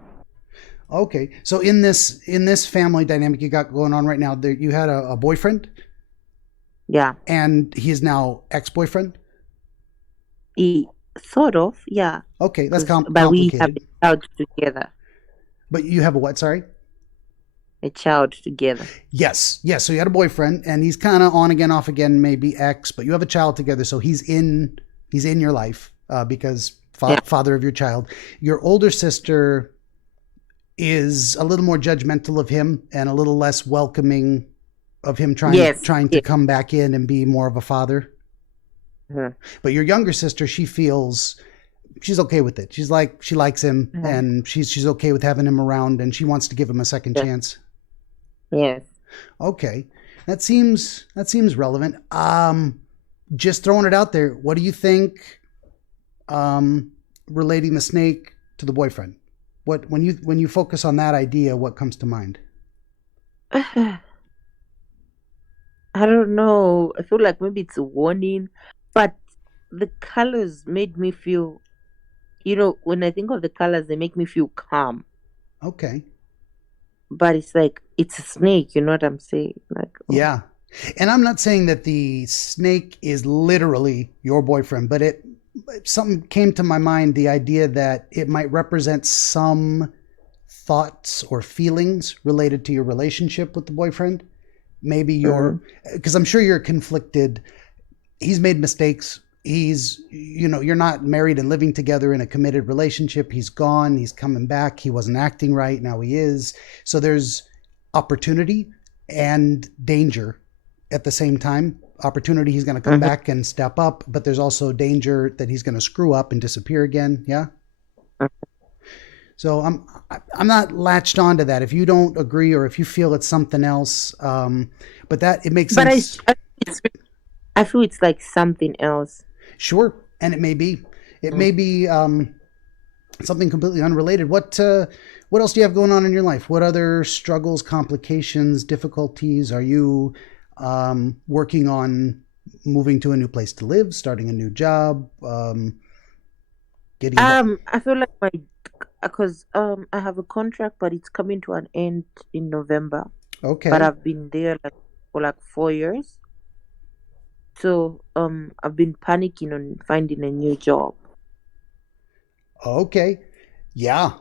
Okay, so in this family dynamic you got going on right now, there you had a boyfriend, Yeah. and he is now ex-boyfriend. He sort of, yeah. Okay, that's Cause, but we have complicated. a child together. But you have a what? Sorry. A child together. Yes, yes. So you had a boyfriend, and he's kind of on again, off again, maybe ex. But you have a child together, so he's in your life because Yeah. father of your child. Your older sister is a little more judgmental of him and a little less welcoming of him trying Yes. trying to Yes. come back in and be more of a father. Mhm. But your younger sister, she feels she's okay with it. She's like she likes him Mhm. and she's okay with having him around and she wants to give him a second Yeah. chance. Yes. Okay. That seems relevant. Just throwing it out there. What do you think relating the snake to the boyfriend? What when you focus on that idea, what comes to mind? I don't know. I feel like maybe it's a warning, but the colors made me feel, when I think of the colors, they make me feel calm. Okay. But it's like it's a snake, you know what I'm saying? Like, oh, Yeah. And I'm not saying that the snake is literally your boyfriend, but something came to my mind, the idea that it might represent some thoughts or feelings related to your relationship with the boyfriend. Maybe mm, because I'm sure you're conflicted. He's made mistakes. You're not married and living together in a committed relationship. He's gone. He's coming back. He wasn't acting right. Now he is. So there's opportunity and danger at the same time. Opportunity, he's going to come mhm, back and step up, but there's also danger that he's going to screw up and disappear again. Yeah. mm. So I'm not latched onto that. If you don't agree or if you feel it's something else, but that it makes But sense. it's, I feel it's like something else. Sure, and it Mm. may be something completely unrelated. What else do you have going on in your life? What other struggles, complications, difficulties are you working on? Moving to a new place to live, starting a new job, getting back. I feel like because I have a contract, but it's coming to an end in November. But Okay, I've been there like for like 4 years, so I've been panicking on finding a new job. okay, yeah.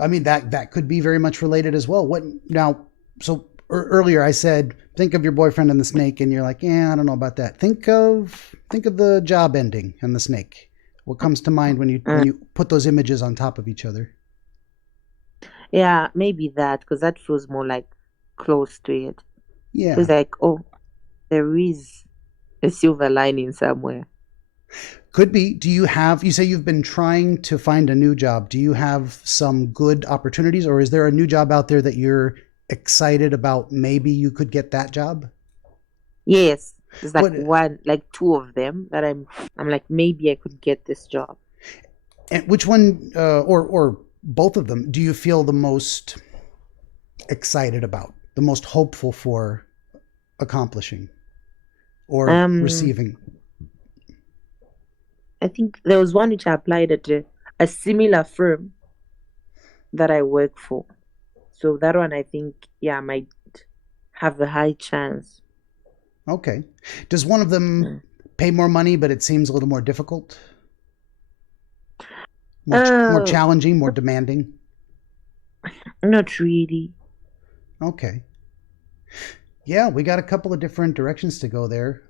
I mean that could be very much related as well. What now? So earlier I said think of your boyfriend and the snake, and you're like, yeah, I don't know about that. Think of the job ending and the snake. What comes to mind when you Mm. when you put those images on top of each other? Yeah, maybe that because that feels more like close to it. Feels Yeah, like, oh, there is a silver lining somewhere. could be. Do you have? You say you've been trying to find a new job. Do you have some good opportunities, or is there a new job out there that you're excited about? Maybe you could get that job. Yes, there's like What? one, like two of them that I'm like maybe I could get this job. And which one, or both of them, do you feel the most excited about, the most hopeful for accomplishing or Um, receiving? I think there was one which I applied at a similar firm that I work for. So that one I think, yeah, might have a high chance. Okay. Does one of them Mm. pay more money, but it seems a little more difficult, more Uh, challenging, more demanding? Not really. Okay. Yeah, we got a couple of different directions to go there.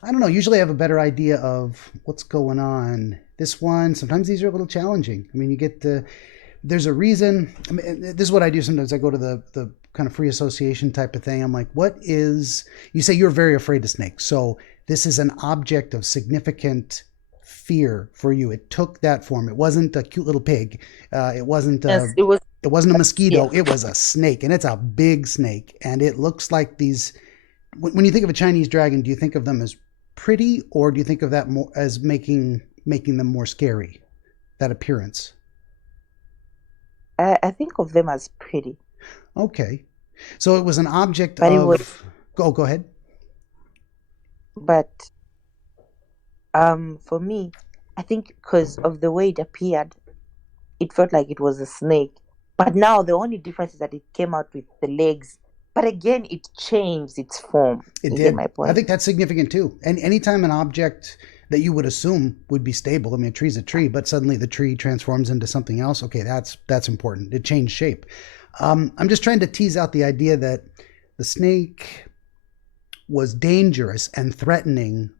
I don't know. Usually I have a better idea of what's going on. This one, sometimes these are a little challenging. I mean, there's a reason. I mean, this is what I do sometimes. I go to the kind of free association type of thing. I'm like, you say you're very afraid of snakes. So this is an object of significant fear for you. It took that form. It wasn't a cute little pig. It wasn't Yes, it was. it wasn't a Yeah. mosquito. It was a snake, and it's a big snake. And it looks like these. When you think of a Chinese dragon, do you think of them as pretty, or do you think of that more as making them more scary? That appearance. I think of them as pretty, Okay, so it was an object but it was, of. Go ahead. but for me, I think because of the way it appeared, it felt like it was a snake. But now the only difference is that it came out with the legs. But again, it changed its form. It You get did. my I point? think that's significant too. And anytime an object that you would assume would be stable, I mean, a tree's a tree, but suddenly the tree transforms into something else. Okay, that's important. It changed shape. I'm just trying to tease out the idea that the snake was dangerous and threatening,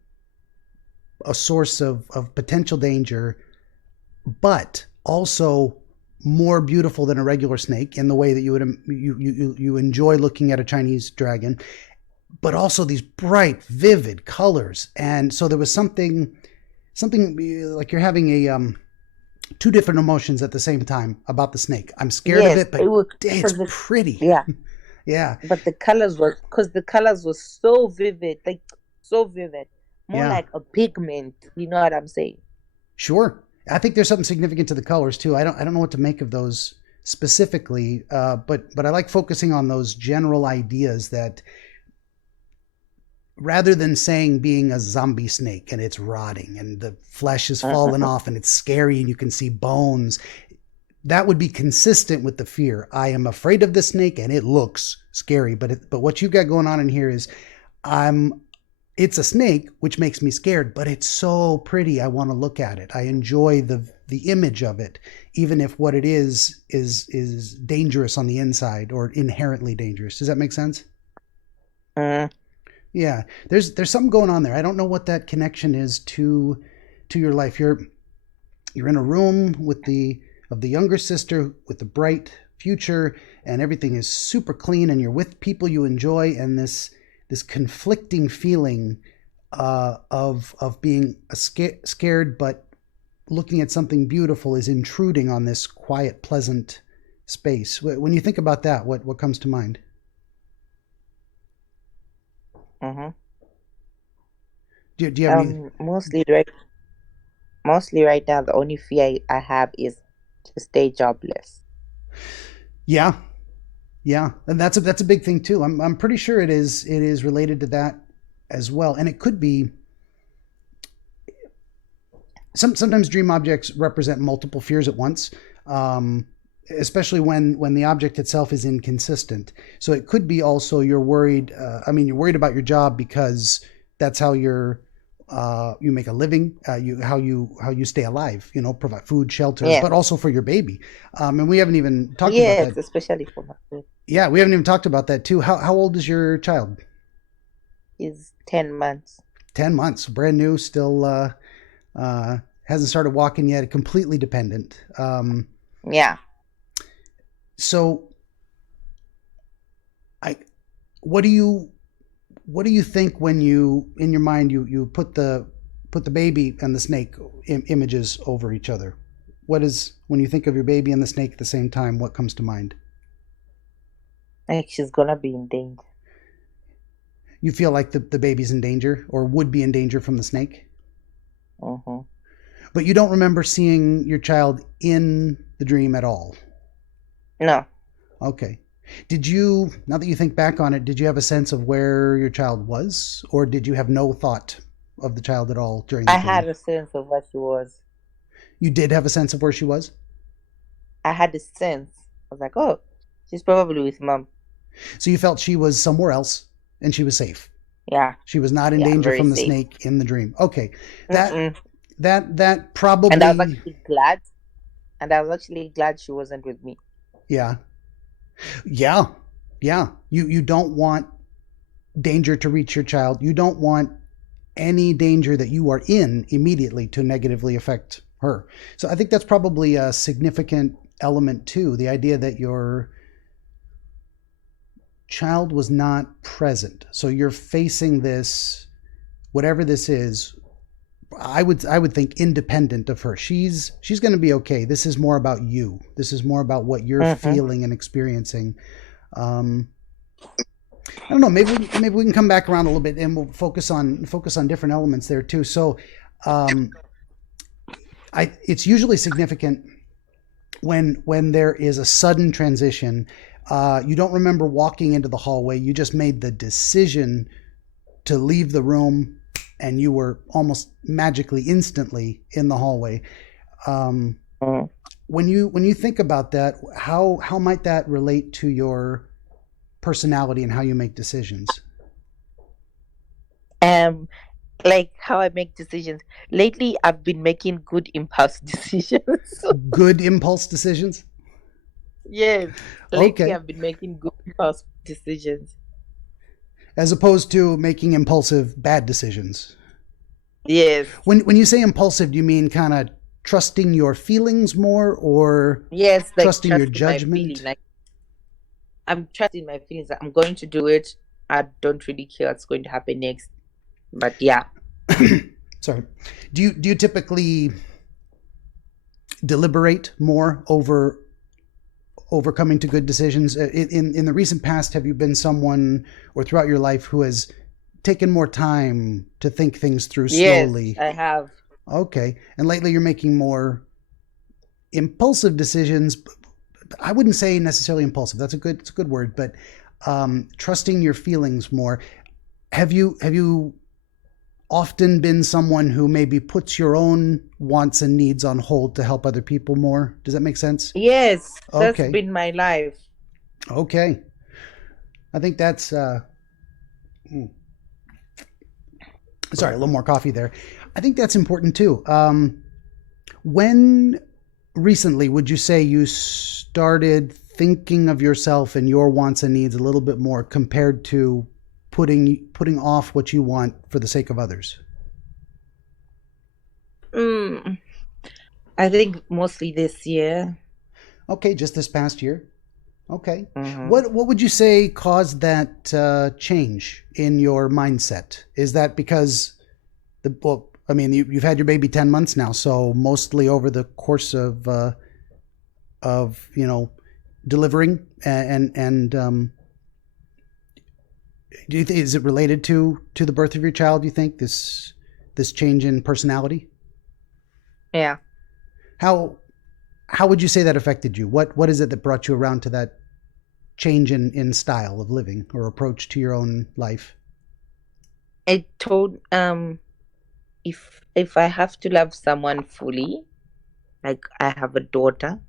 a source of potential danger, but also more beautiful than a regular snake in the way that you enjoy looking at a Chinese dragon, but also these bright, vivid colors. And so there was something like you're having a two different emotions at the same time about the snake. I'm scared of Yes, it, but it was it's because pretty. yeah, Yeah, but the colors were because the colors were so vivid, like so vivid, more yeah, like a pigment. You know what I'm saying? sure. I think there's something significant to the colors too. I don't know what to make of those specifically, but I like focusing on those general ideas that rather than saying being a zombie snake and it's rotting and the flesh is fallen Mhm. off and it's scary and you can see bones, that would be consistent with the fear. I am afraid of the snake and it looks scary, but what you've got going on in here is I'm it's a snake, which makes me scared, but it's so pretty. I want to look at it. I enjoy the image of it, even if what it is dangerous on the inside or inherently dangerous. Does that make sense? Mm. Yeah. There's something going on there. I don't know what that connection is to your life. You're in a room with the younger sister with the bright future, and everything is super clean, and you're with people you enjoy, and this conflicting feeling of being scared, but looking at something beautiful is intruding on this quiet, pleasant space. When you think about that, what comes to mind? Mhm. Do you have any? Mostly right now, the only fear I have is to stay jobless. Yeah, yeah, and that's a big thing too. I'm pretty sure it is related to that as well, and it could be. Sometimes dream objects represent multiple fears at once, um, especially when the object itself is inconsistent. So it could be also you're worried. I mean, you're worried about your job because that's how you make a living. How you stay alive. Provide food, shelter, Yes, but also for your baby. And we haven't even talked about yes, that. especially for my kid. Yeah, we haven't even talked about that too. How old is your child? He's 10 months. 10 months, brand new, still hasn't started walking yet. Completely dependent. Yeah. So I what do you think when you in your mind you put the baby and the snake images over each other? What is when you think of your baby and the snake at the same time, what comes to mind? Like she's gonna be in danger. You feel like the baby's in danger or would be in danger from the snake, Mm-hmm. but you don't remember seeing your child in the dream at all. No, Okay. Now that you think back on it, did you have a sense of where your child was, or did you have no thought of the child at all during the I dream? had a sense of what she was. You did have a sense of where she was? I had a sense. I was like, oh, she's probably with mom. So you felt she was somewhere else. and she was safe. Yeah. She was not in Yeah. danger Very from the safe. snake in the dream. Okay. That Mm-mm. that And I was probably, actually glad. And I was actually glad she wasn't with me. yeah. Yeah. Yeah. You don't want danger to reach your child. You don't want any danger that you are in immediately to negatively affect her. So I think that's probably a significant element too, the idea that your child was not present. So you're facing this, whatever this is, I would think independent of her. She's going to be okay. This is more about you. This is more about what you're Mm-hmm. feeling and experiencing. I don't know. Maybe we can come back around a little bit and we'll focus on different elements there too. So, it's usually significant when there is a sudden transition. You don't remember walking into the hallway. You just made the decision to leave the room, and you were almost magically, instantly in the hallway. When you think about that, how might that relate to your personality and how you make decisions? Like how I make decisions. Lately, I've been making good impulse decisions. Good impulse decisions? Yes. Lately, Okay. I've been making good impulse decisions. As opposed to making impulsive bad decisions. Yes. When you say impulsive, do you mean kind of trusting your feelings more, or Yes, like trusting your my judgment? feeling. Like I'm trusting my feelings. I'm going to do it. I don't really care what's going to happen next. But yeah. Sorry. Do you typically deliberate more over coming to good decisions? In the recent past, have you been someone, or throughout your life, who has taken more time to think things through slowly? Yes, I have. Okay. And lately you're making more impulsive decisions. I wouldn't say necessarily impulsive. It's a good word, but trusting your feelings more. Have you often been someone who maybe puts your own wants and needs on hold to help other people more? Does that make sense? Yes, that's Okay. been my life. Okay. I think that's sorry, a little more coffee there. I think that's important too. When recently would you say you started thinking of yourself and your wants and needs a little bit more, compared to putting off what you want for the sake of others? I think mostly this year. Okay, just this past year. Okay. Mm-hmm. What would you say caused that change in your mindset? Is that because you've had your baby 10 months now, so mostly over the course of delivering, and do you think, is it related to the birth of your child? Do you think this change in personality? Yeah. How would you say that affected you? What is it that brought you around to that change in style of living or approach to your own life? I told if I have to love someone fully, like I have a daughter,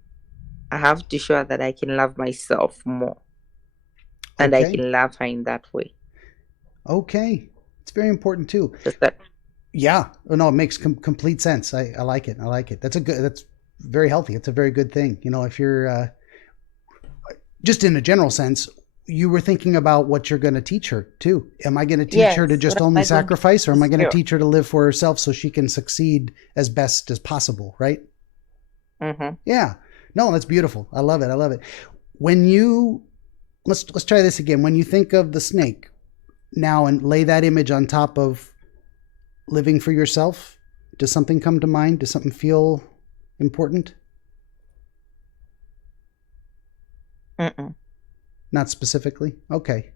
I have to show that I can love myself more. And I can love her in that way. Okay. It's very important too. Just that. Yeah. No, it makes complete sense. I like it. I like it. That's very healthy. It's a very good thing. If you're just in a general sense, you were thinking about what you're going to teach her too. Am I going to teach her to just only sacrifice, or am I going to teach her to live for herself so she can succeed as best as possible? Right. Mm-hmm. Yeah. No, that's beautiful. I love it. I love it. When you, let's try this again. When you think of the snake now and lay that image on top of living for yourself, does something come to mind? Does something feel important? Mm-mm. Not specifically. Okay.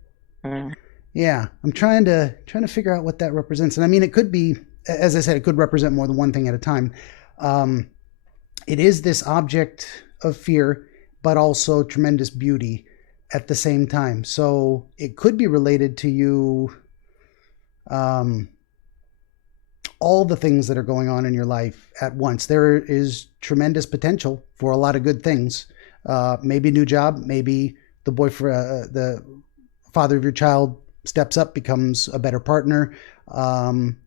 Mm. Yeah, I'm trying to figure out what that represents, and I mean, it could be, as I said, it could represent more than one thing at a time. It is this object of fear, but also tremendous beauty at the same time. So it could be related to you, all the things that are going on in your life at once. There is tremendous potential for a lot of good things. Maybe a new job, maybe the boyfriend, the father of your child steps up, becomes a better partner. Um,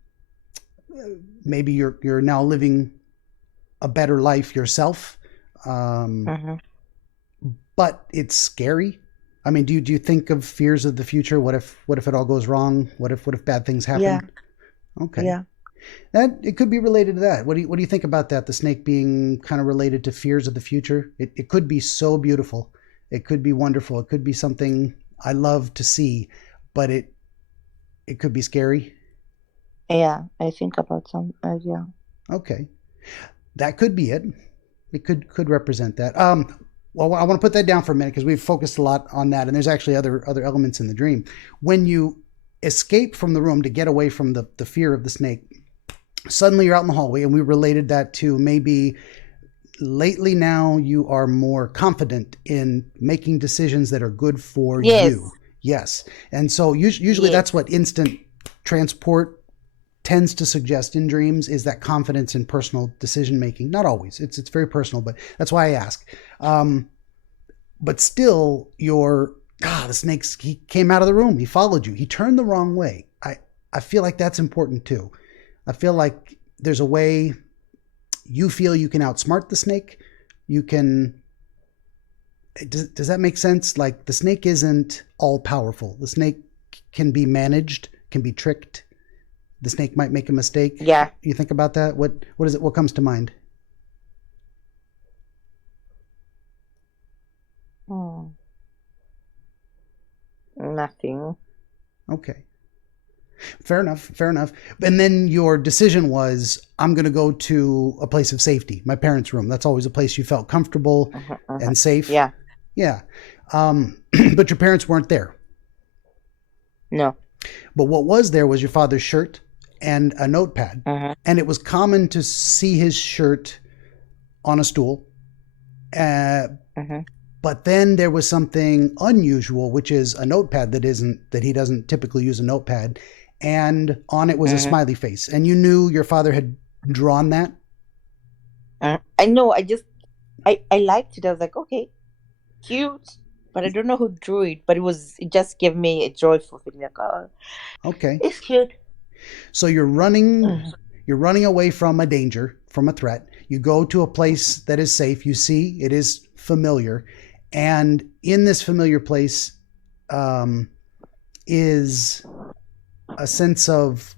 Maybe you're now living a better life yourself. Um, Mm-hmm. but it's scary. I mean, do you think of fears of the future? What if it all goes wrong? What if bad things Yeah. happen? Okay. Yeah. That it could be related to that. What do you think about that? The snake being kind of related to fears of the future. It could be so beautiful. It could be wonderful. It could be something I love to see, but it could be scary. Yeah. I think about some. Yeah. Okay. That could be it. It could represent that. Well, I want to put that down for a minute because we've focused a lot on that, and there's actually other elements in the dream. When you escape from the room to get away from the fear of the snake, suddenly you're out in the hallway, and we related that to maybe lately now you are more confident in making decisions that are good for you. Yes. Yes, and so usually Yes. that's what instant transport tends to suggest in dreams, is that confidence in personal decision making. Not always. It's very personal, but that's why I ask. Um, but still, the snakes. He came out of the room. He followed you. He turned the wrong way. I feel like that's important too. I feel like there's a way you feel you can outsmart the snake. You can. Does that make sense? Like the snake isn't all powerful. The snake can be managed, can be tricked. The snake might make a mistake. Yeah. You think about that? What is it? What comes to mind? Hmm. Nothing. Okay. Fair enough. Fair enough. And then your decision was, I'm going to go to a place of safety, my parents' room. That's always a place you felt comfortable Uh-huh, uh-huh. and safe. Yeah. Yeah. But your parents weren't there. No. But what was there was your father's shirt and a notepad. Uh-huh. And it was common to see his shirt on a stool. Uh-huh. But then there was something unusual, which is a notepad that he doesn't typically use a notepad. And on it was a Uh-huh. smiley face. And you knew your father had drawn that? I know. I liked it. I was like, okay, cute, but I don't know who drew it. But it just gave me a joyful feeling. Like, oh, Okay. it's cute. So you're running away from a danger, from a threat. You go to a place that is safe. You see it is familiar. And in this familiar place is a sense of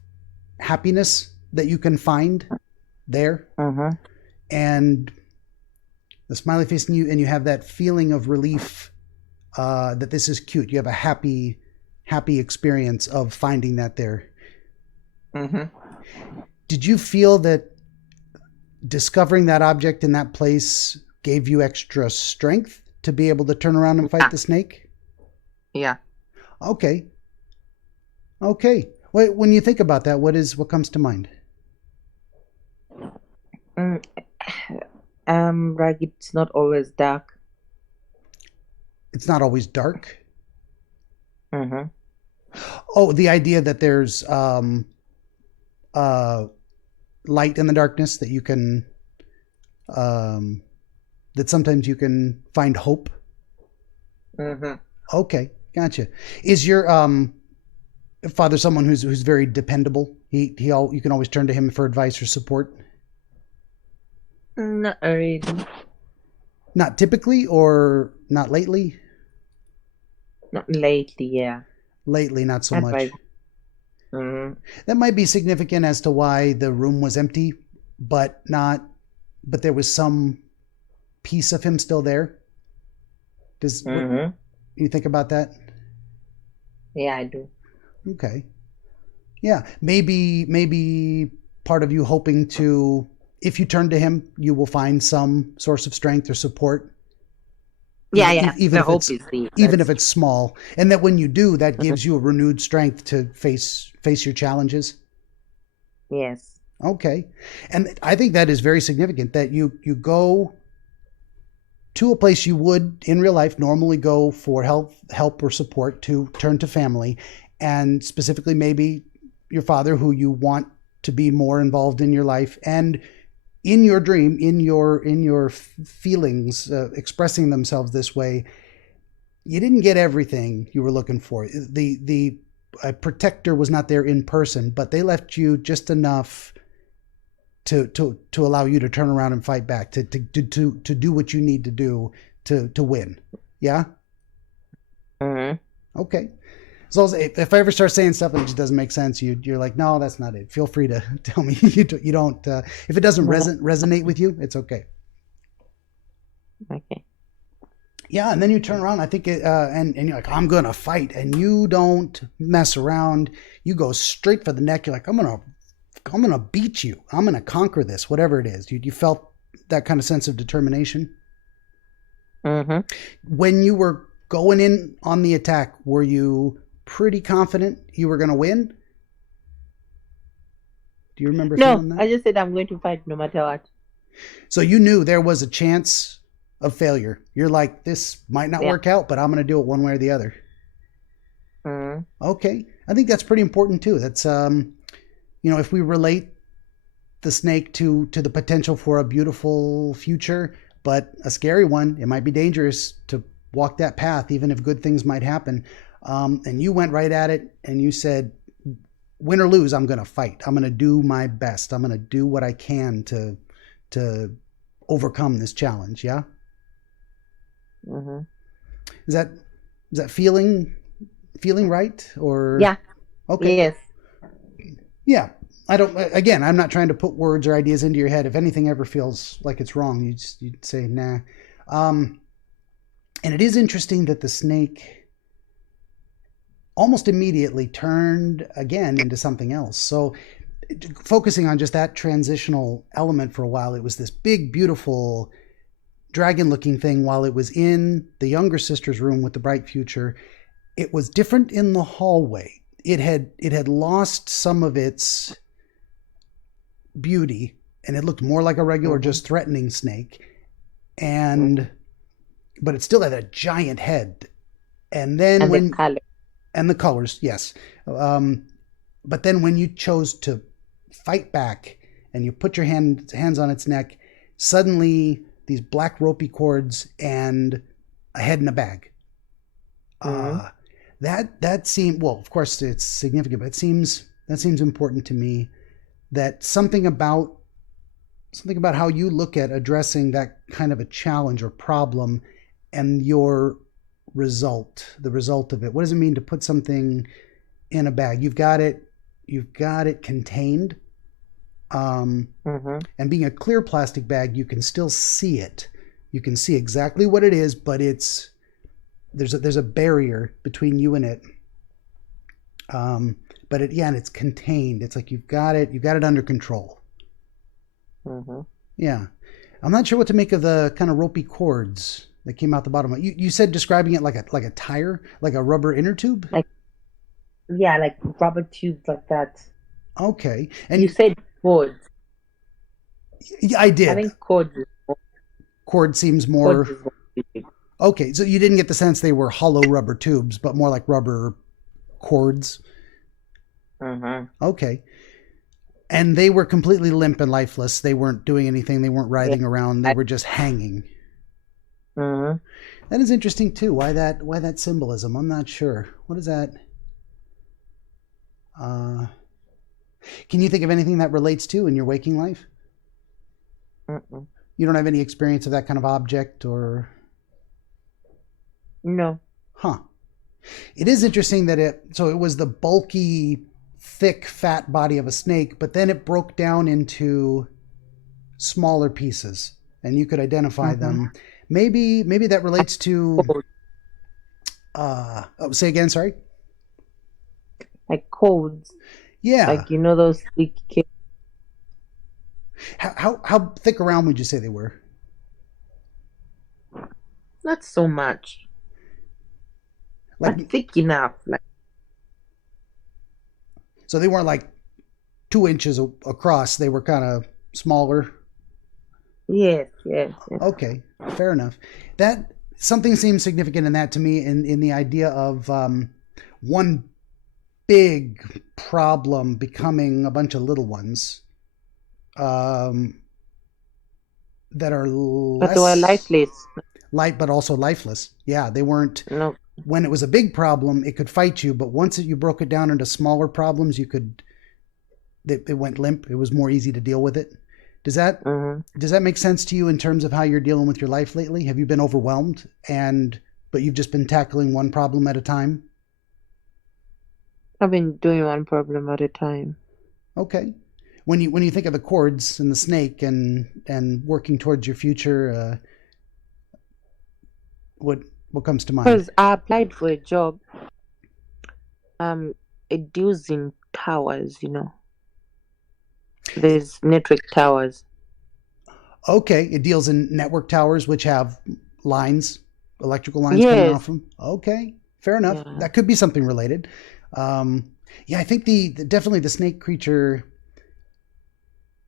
happiness that you can find there. Uh-huh. And the smiley face, and you have that feeling of relief that this is cute. You have a happy experience of finding that there. Uh-huh. Did you feel that discovering that object in that place gave you extra strength to be able to turn around and fight the snake? Yeah. Okay. Wait, when you think about that, what comes to mind? Mm, like it's not always dark. It's not always dark. Uh-huh. Oh, the idea that there's light in the darkness, that you can that sometimes you can find hope. Uh-huh. Okay, gotcha. Is your father someone who's very dependable? You can always turn to him for advice or support. Not really. Not typically, or not lately. Not lately, yeah. Lately, not so much. Advice. Mm-hmm. That might be significant as to why the room was empty, but there was some piece of him still there. Does Mm-hmm. you think about that? Yeah, I do. Okay. Yeah, maybe part of you hoping to, if you turn to him, you will find some source of strength or support. Yeah, yeah. Even The if hope it's is the even if it's small, and that when you do, that Mhm. gives you a renewed strength to face your challenges. Yes. Okay, and I think that is very significant that you go to a place you would in real life normally go for help or support, to turn to family, and specifically maybe your father, who you want to be more involved in your life, and in your dream, in your feelings expressing themselves this way. You didn't get everything you were looking for. The a protector was not there in person, but they left you just enough to allow you to turn around and fight back, to do what you need to do to win. Yeah. Mm-hmm. Okay. So if I ever start saying stuff that just doesn't make sense, you're like, no, that's not it. Feel free to tell me you don't. If it doesn't resonate with you, it's okay. Okay. Yeah, and then you turn around. I think and you're like, I'm gonna fight, and you don't mess around. You go straight for the neck. You're like, I'm gonna beat you. I'm gonna conquer this, whatever it is. You felt that kind of sense of determination. Mm-hmm. When you were going in on the attack, were you pretty confident you were going to win? Do you remember feeling that? No, I just said I'm going to fight no matter what. So you knew there was a chance of failure. You're like, this might not work out, but I'm going to do it one way or the other. Mm-hmm. Okay. I think that's pretty important too. That's, if we relate the snake to the potential for a beautiful future, but a scary one, it might be dangerous to walk that path, even if good things might happen. And you went right at it and you said, win or lose, I'm going to fight. I'm going to do my best. I'm going to do what I can to overcome this challenge. Yeah. Mm-hmm. Is that feeling right? Or yeah. Okay. Yes. Yeah. I'm not trying to put words or ideas into your head. If anything ever feels like it's wrong, you'd say, nah. And it is interesting that the snake almost immediately turned again into something else. So focusing on just that transitional element for a while, it was this big, beautiful dragon-looking thing while it was in the younger sister's room with the bright future. It was different in the hallway. It had lost some of its beauty, and it looked more like a regular, just threatening snake. But it still had a giant head. And then the colors, yes. But then when you chose to fight back and you put your hands on its neck, suddenly these black ropey cords and a head in a bag. That seemed, well, of course it's significant, but that seems important to me. That something about how you look at addressing that kind of a challenge or problem and the result of it. What does it mean to put something in a bag? You've got it contained. And being a clear plastic bag, you can still see it. You can see exactly what it is, but there's a barrier between you and it. But and it's contained. It's like you've got it under control. Yeah. I'm not sure what to make of the kind of ropey cords that came out the bottom. You said describing it like a tire, like a rubber inner tube? Like rubber tubes like that. Okay. And you said cords. Yeah, I did. I think cords. Cord seems more... Okay, so you didn't get the sense they were hollow rubber tubes, but more like rubber cords? Okay. And they were completely limp and lifeless. They weren't doing anything. They weren't writhing around. They were just hanging. That is interesting too. Why that symbolism? I'm not sure. What is that? Can you think of anything that relates to in your waking life? You don't have any experience of that kind of object or... No. Huh. It is interesting that it was the bulky, thick, fat body of a snake, but then it broke down into smaller pieces and you could identify them. Maybe that relates to say again, sorry? Like codes. Yeah. Like those thick. How thick around would you say they were? Not so much. But thick enough. So they weren't like 2 inches across. They were kind of smaller. Yes. Okay, fair enough. That something seems significant in that to me, in the idea of one big problem becoming a bunch of little ones that are less... But they were lifeless. Light, but also lifeless. Yeah, they weren't... No. when it was a big problem, it could fight you, but once you broke it down into smaller problems, it went limp. It was more easy to deal with it. Does that make sense to you in terms of how you're dealing with your life lately? Have you been overwhelmed but you've just been tackling one problem at a time? I've been doing one problem at a time. Okay. When you think of the chords and the snake and working towards your future, what comes to mind? Because I applied for a job. It deals in towers, There's network towers. Okay, it deals in network towers which have lines, electrical lines coming off them. Okay, fair enough. Yeah. That could be something related. I think definitely the snake creature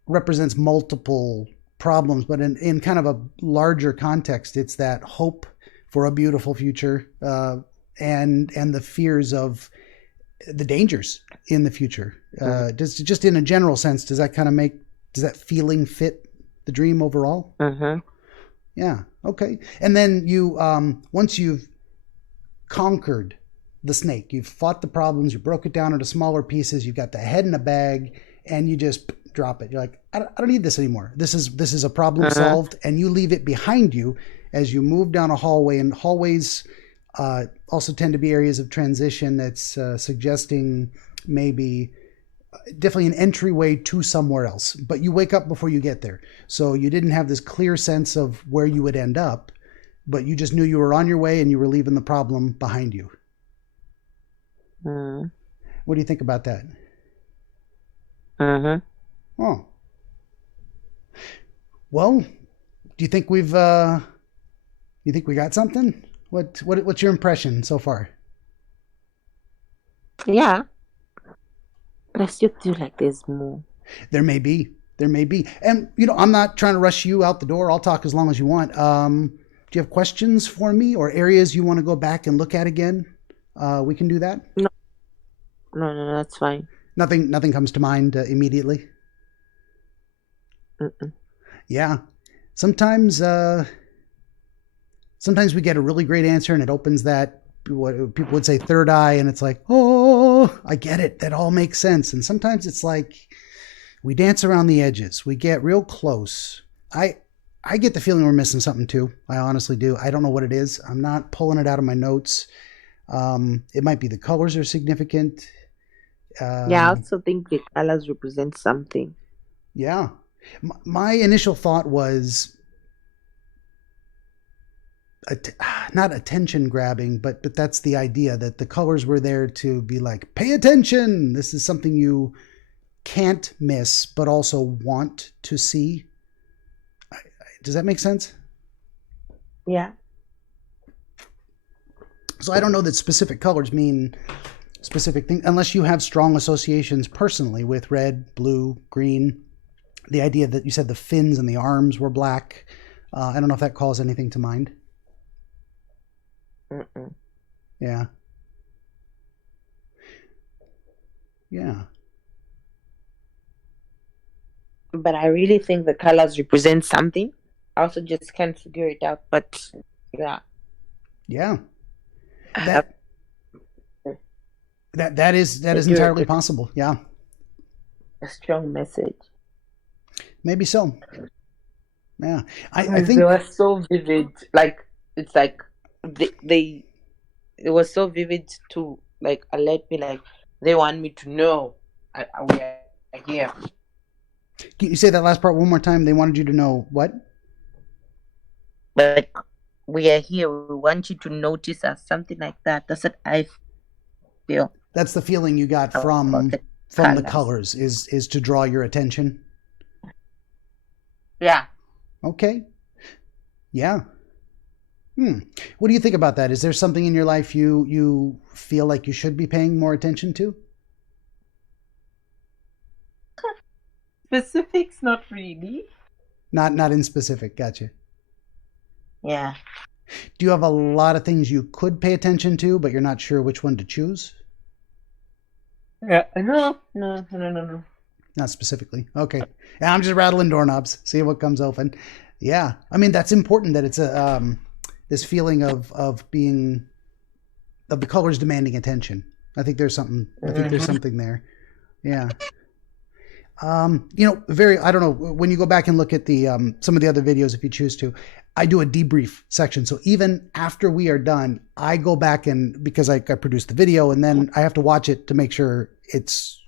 represents multiple problems, but in kind of a larger context, it's that hope for a beautiful future and the fears of the dangers in the future. Just in a general sense, does that feeling fit the dream overall? Yeah. Okay. And then you, once you've conquered the snake, you've fought the problems, you broke it down into smaller pieces, you've got the head in a bag, and you just drop it. You're like, I don't need this anymore. This is a problem solved, and you leave it behind you as you move down a hallway. And hallways also tend to be areas of transition that's suggesting maybe definitely an entryway to somewhere else. But you wake up before you get there. So you didn't have this clear sense of where you would end up, but you just knew you were on your way and you were leaving the problem behind you. What do you think about that? Oh. Well, do you think we got something? What's your impression so far? Yeah. But I still feel like there's more. There may be. And, I'm not trying to rush you out the door. I'll talk as long as you want. Do you have questions for me or areas you want to go back and look at again? We can do that? No, that's fine. Nothing comes to mind immediately? Yeah. Sometimes we get a really great answer and it opens that, what people would say, third eye, and it's like, oh, I get it. That all makes sense. And sometimes it's like we dance around the edges. We get real close. I get the feeling we're missing something too. I honestly do. I don't know what it is. I'm not pulling it out of my notes. It might be the colors are significant. I also think the colors represent something. Yeah. My initial thought was not attention grabbing, but that's the idea, that the colors were there to be like, pay attention. This is something you can't miss, but also want to see. Does that make sense? Yeah. So I don't know that specific colors mean specific things, unless you have strong associations personally with red, blue, green. The idea that you said the fins and the arms were black. I don't know if that calls anything to mind. Yeah. Yeah. But I really think the colors represent something. I also just can't figure it out, but yeah. Yeah. That is entirely possible. Yeah. A strong message. Maybe so. Yeah. I think they were so vivid. Like, it's like it was so vivid to like alert me, like they want me to know we are here. Can you say that last part one more time? They wanted you to know what? Like, we are here. We want you to notice us. Something like that. That's what I feel. That's the feeling you got from the colors is to draw your attention. Yeah. Okay. Yeah. What do you think about that? Is there something in your life you feel like you should be paying more attention to? Specifics, not really. Not in specific. Gotcha. Yeah. Do you have a lot of things you could pay attention to, but you're not sure which one to choose? Yeah. No. Not specifically. Okay. Yeah, I'm just rattling doorknobs, see what comes open. Yeah. I mean, that's important that it's a this feeling of being of the colors demanding attention. I think there's something. I think there's something there. Yeah. I don't know, when you go back and look at the some of the other videos, if you choose to, I do a debrief section. So even after we are done, I go back and because I produce the video and then I have to watch it to make sure it's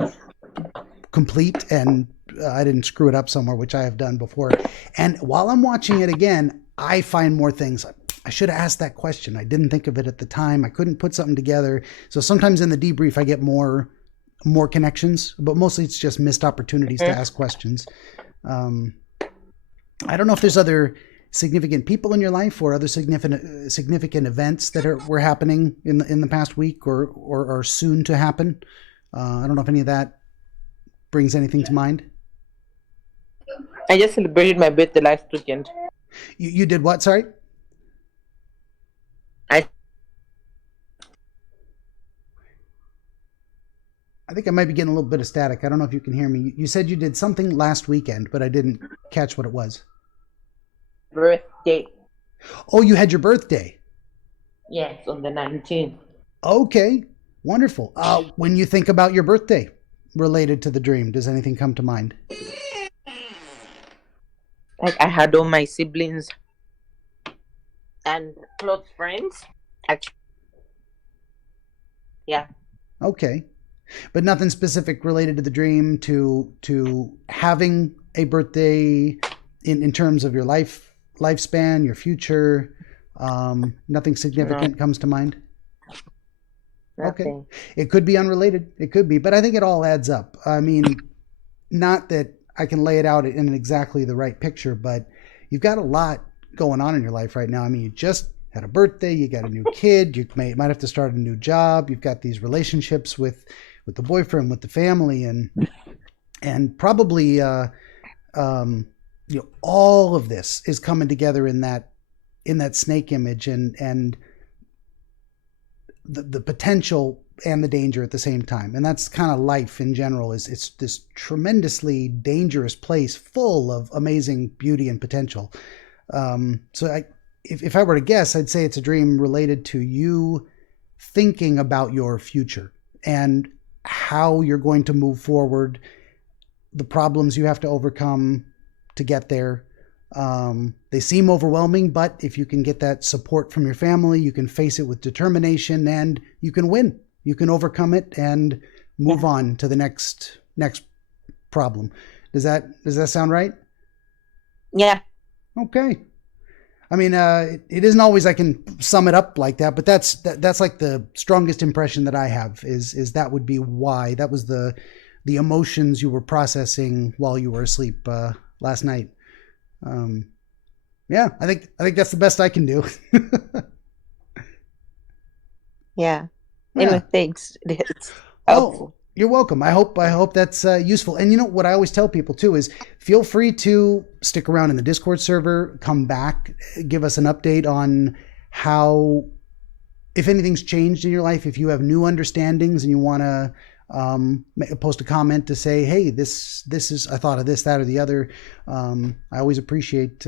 complete and I didn't screw it up somewhere, which I have done before. And while I'm watching it again, I find more things. I should have asked that question. I didn't think of it at the time. I couldn't put something together. So sometimes in the debrief, I get more connections, but mostly it's just missed opportunities to ask questions. I don't know if there's other significant people in your life or other significant events that were happening in the past week or are soon to happen. I don't know if any of that brings anything to mind. I just celebrated my birthday last weekend. You did what? Sorry? I think I might be getting a little bit of static. I don't know if you can hear me. You said you did something last weekend, but I didn't catch what it was. Birthday. Oh, you had your birthday? Yes, on the 19th. Okay, wonderful. When you think about your birthday related to the dream, does anything come to mind? Like I had all my siblings and close friends. Actually, yeah. Okay. But nothing specific related to the dream, to having a birthday in terms of your lifespan, your future. Nothing significant comes to mind. Nothing. Okay, it could be unrelated. It could be, but I think it all adds up. I mean, not that I can lay it out in exactly the right picture, but you've got a lot going on in your life right now. I mean, you just had a birthday, you got a new kid, you might have to start a new job. You've got these relationships with the boyfriend, with the family, and probably all of this is coming together in that snake image, and the potential and the danger at the same time. And that's kind of life in general. It's this tremendously dangerous place full of amazing beauty and potential. So if I were to guess, I'd say it's a dream related to you thinking about your future and how you're going to move forward, the problems you have to overcome to get there. They seem overwhelming, but if you can get that support from your family, you can face it with determination and you can win. You can overcome it and move on to the next problem. Does that sound right? Yeah. Okay. I mean, it isn't always I can sum it up like that, but that's like the strongest impression that I have is that would be why. That was the emotions you were processing while you were asleep last night. Yeah, I think that's the best I can do. Yeah. Anyway, thanks. It's Oh, helpful. you're welcome. I hope that's useful. And you know what I always tell people too is feel free to stick around in the Discord server, come back, give us an update on how, if anything's changed in your life, if you have new understandings and you want to post a comment to say, hey, this is, I thought of this, that, or the other. I always appreciate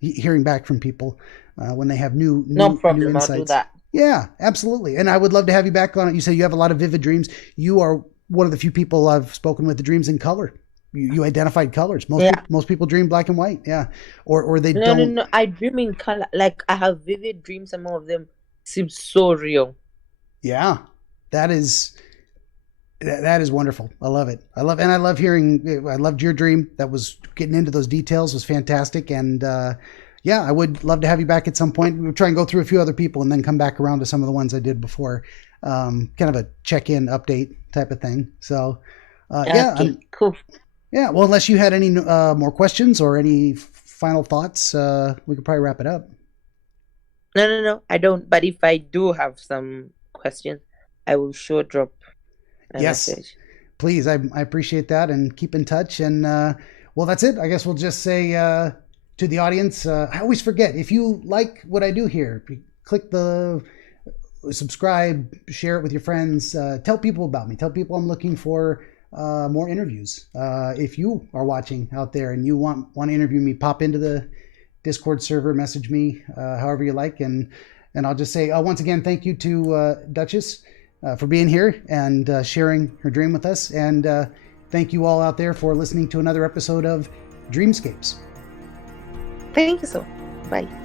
hearing back from people when they have new problem. insights. I'll do that. Yeah, absolutely. And I would love to have you back on it. You say you have a lot of vivid dreams. You are one of the few people I've spoken with that dreams in color. You identified colors. Most people dream black and white. Yeah. Or they don't. No. I dream in color. Like I have vivid dreams. Some of them seem so real. Yeah. That is wonderful. I love it. I loved your dream. That was getting into those details was fantastic. And, yeah, I would love to have you back at some point. We'll try and go through a few other people and then come back around to some of the ones I did before. Kind of a check-in update type of thing. So, yeah. Okay, cool. Yeah, well, unless you had any more questions or any final thoughts, we could probably wrap it up. No, I don't. But if I do have some questions, I will sure drop a message. Please. I appreciate that, and keep in touch. And, well, that's it. I guess we'll just say... to the audience, I always forget, if you like what I do here, click the subscribe, share it with your friends, tell people about me, tell people I'm looking for more interviews. If you are watching out there and you want to interview me, pop into the Discord server, message me, however you like, and And I'll just say once again, thank you to Dutchess for being here and sharing her dream with us. And thank you all out there for listening to another episode of Dreamscapes. Thank you so much. Bye.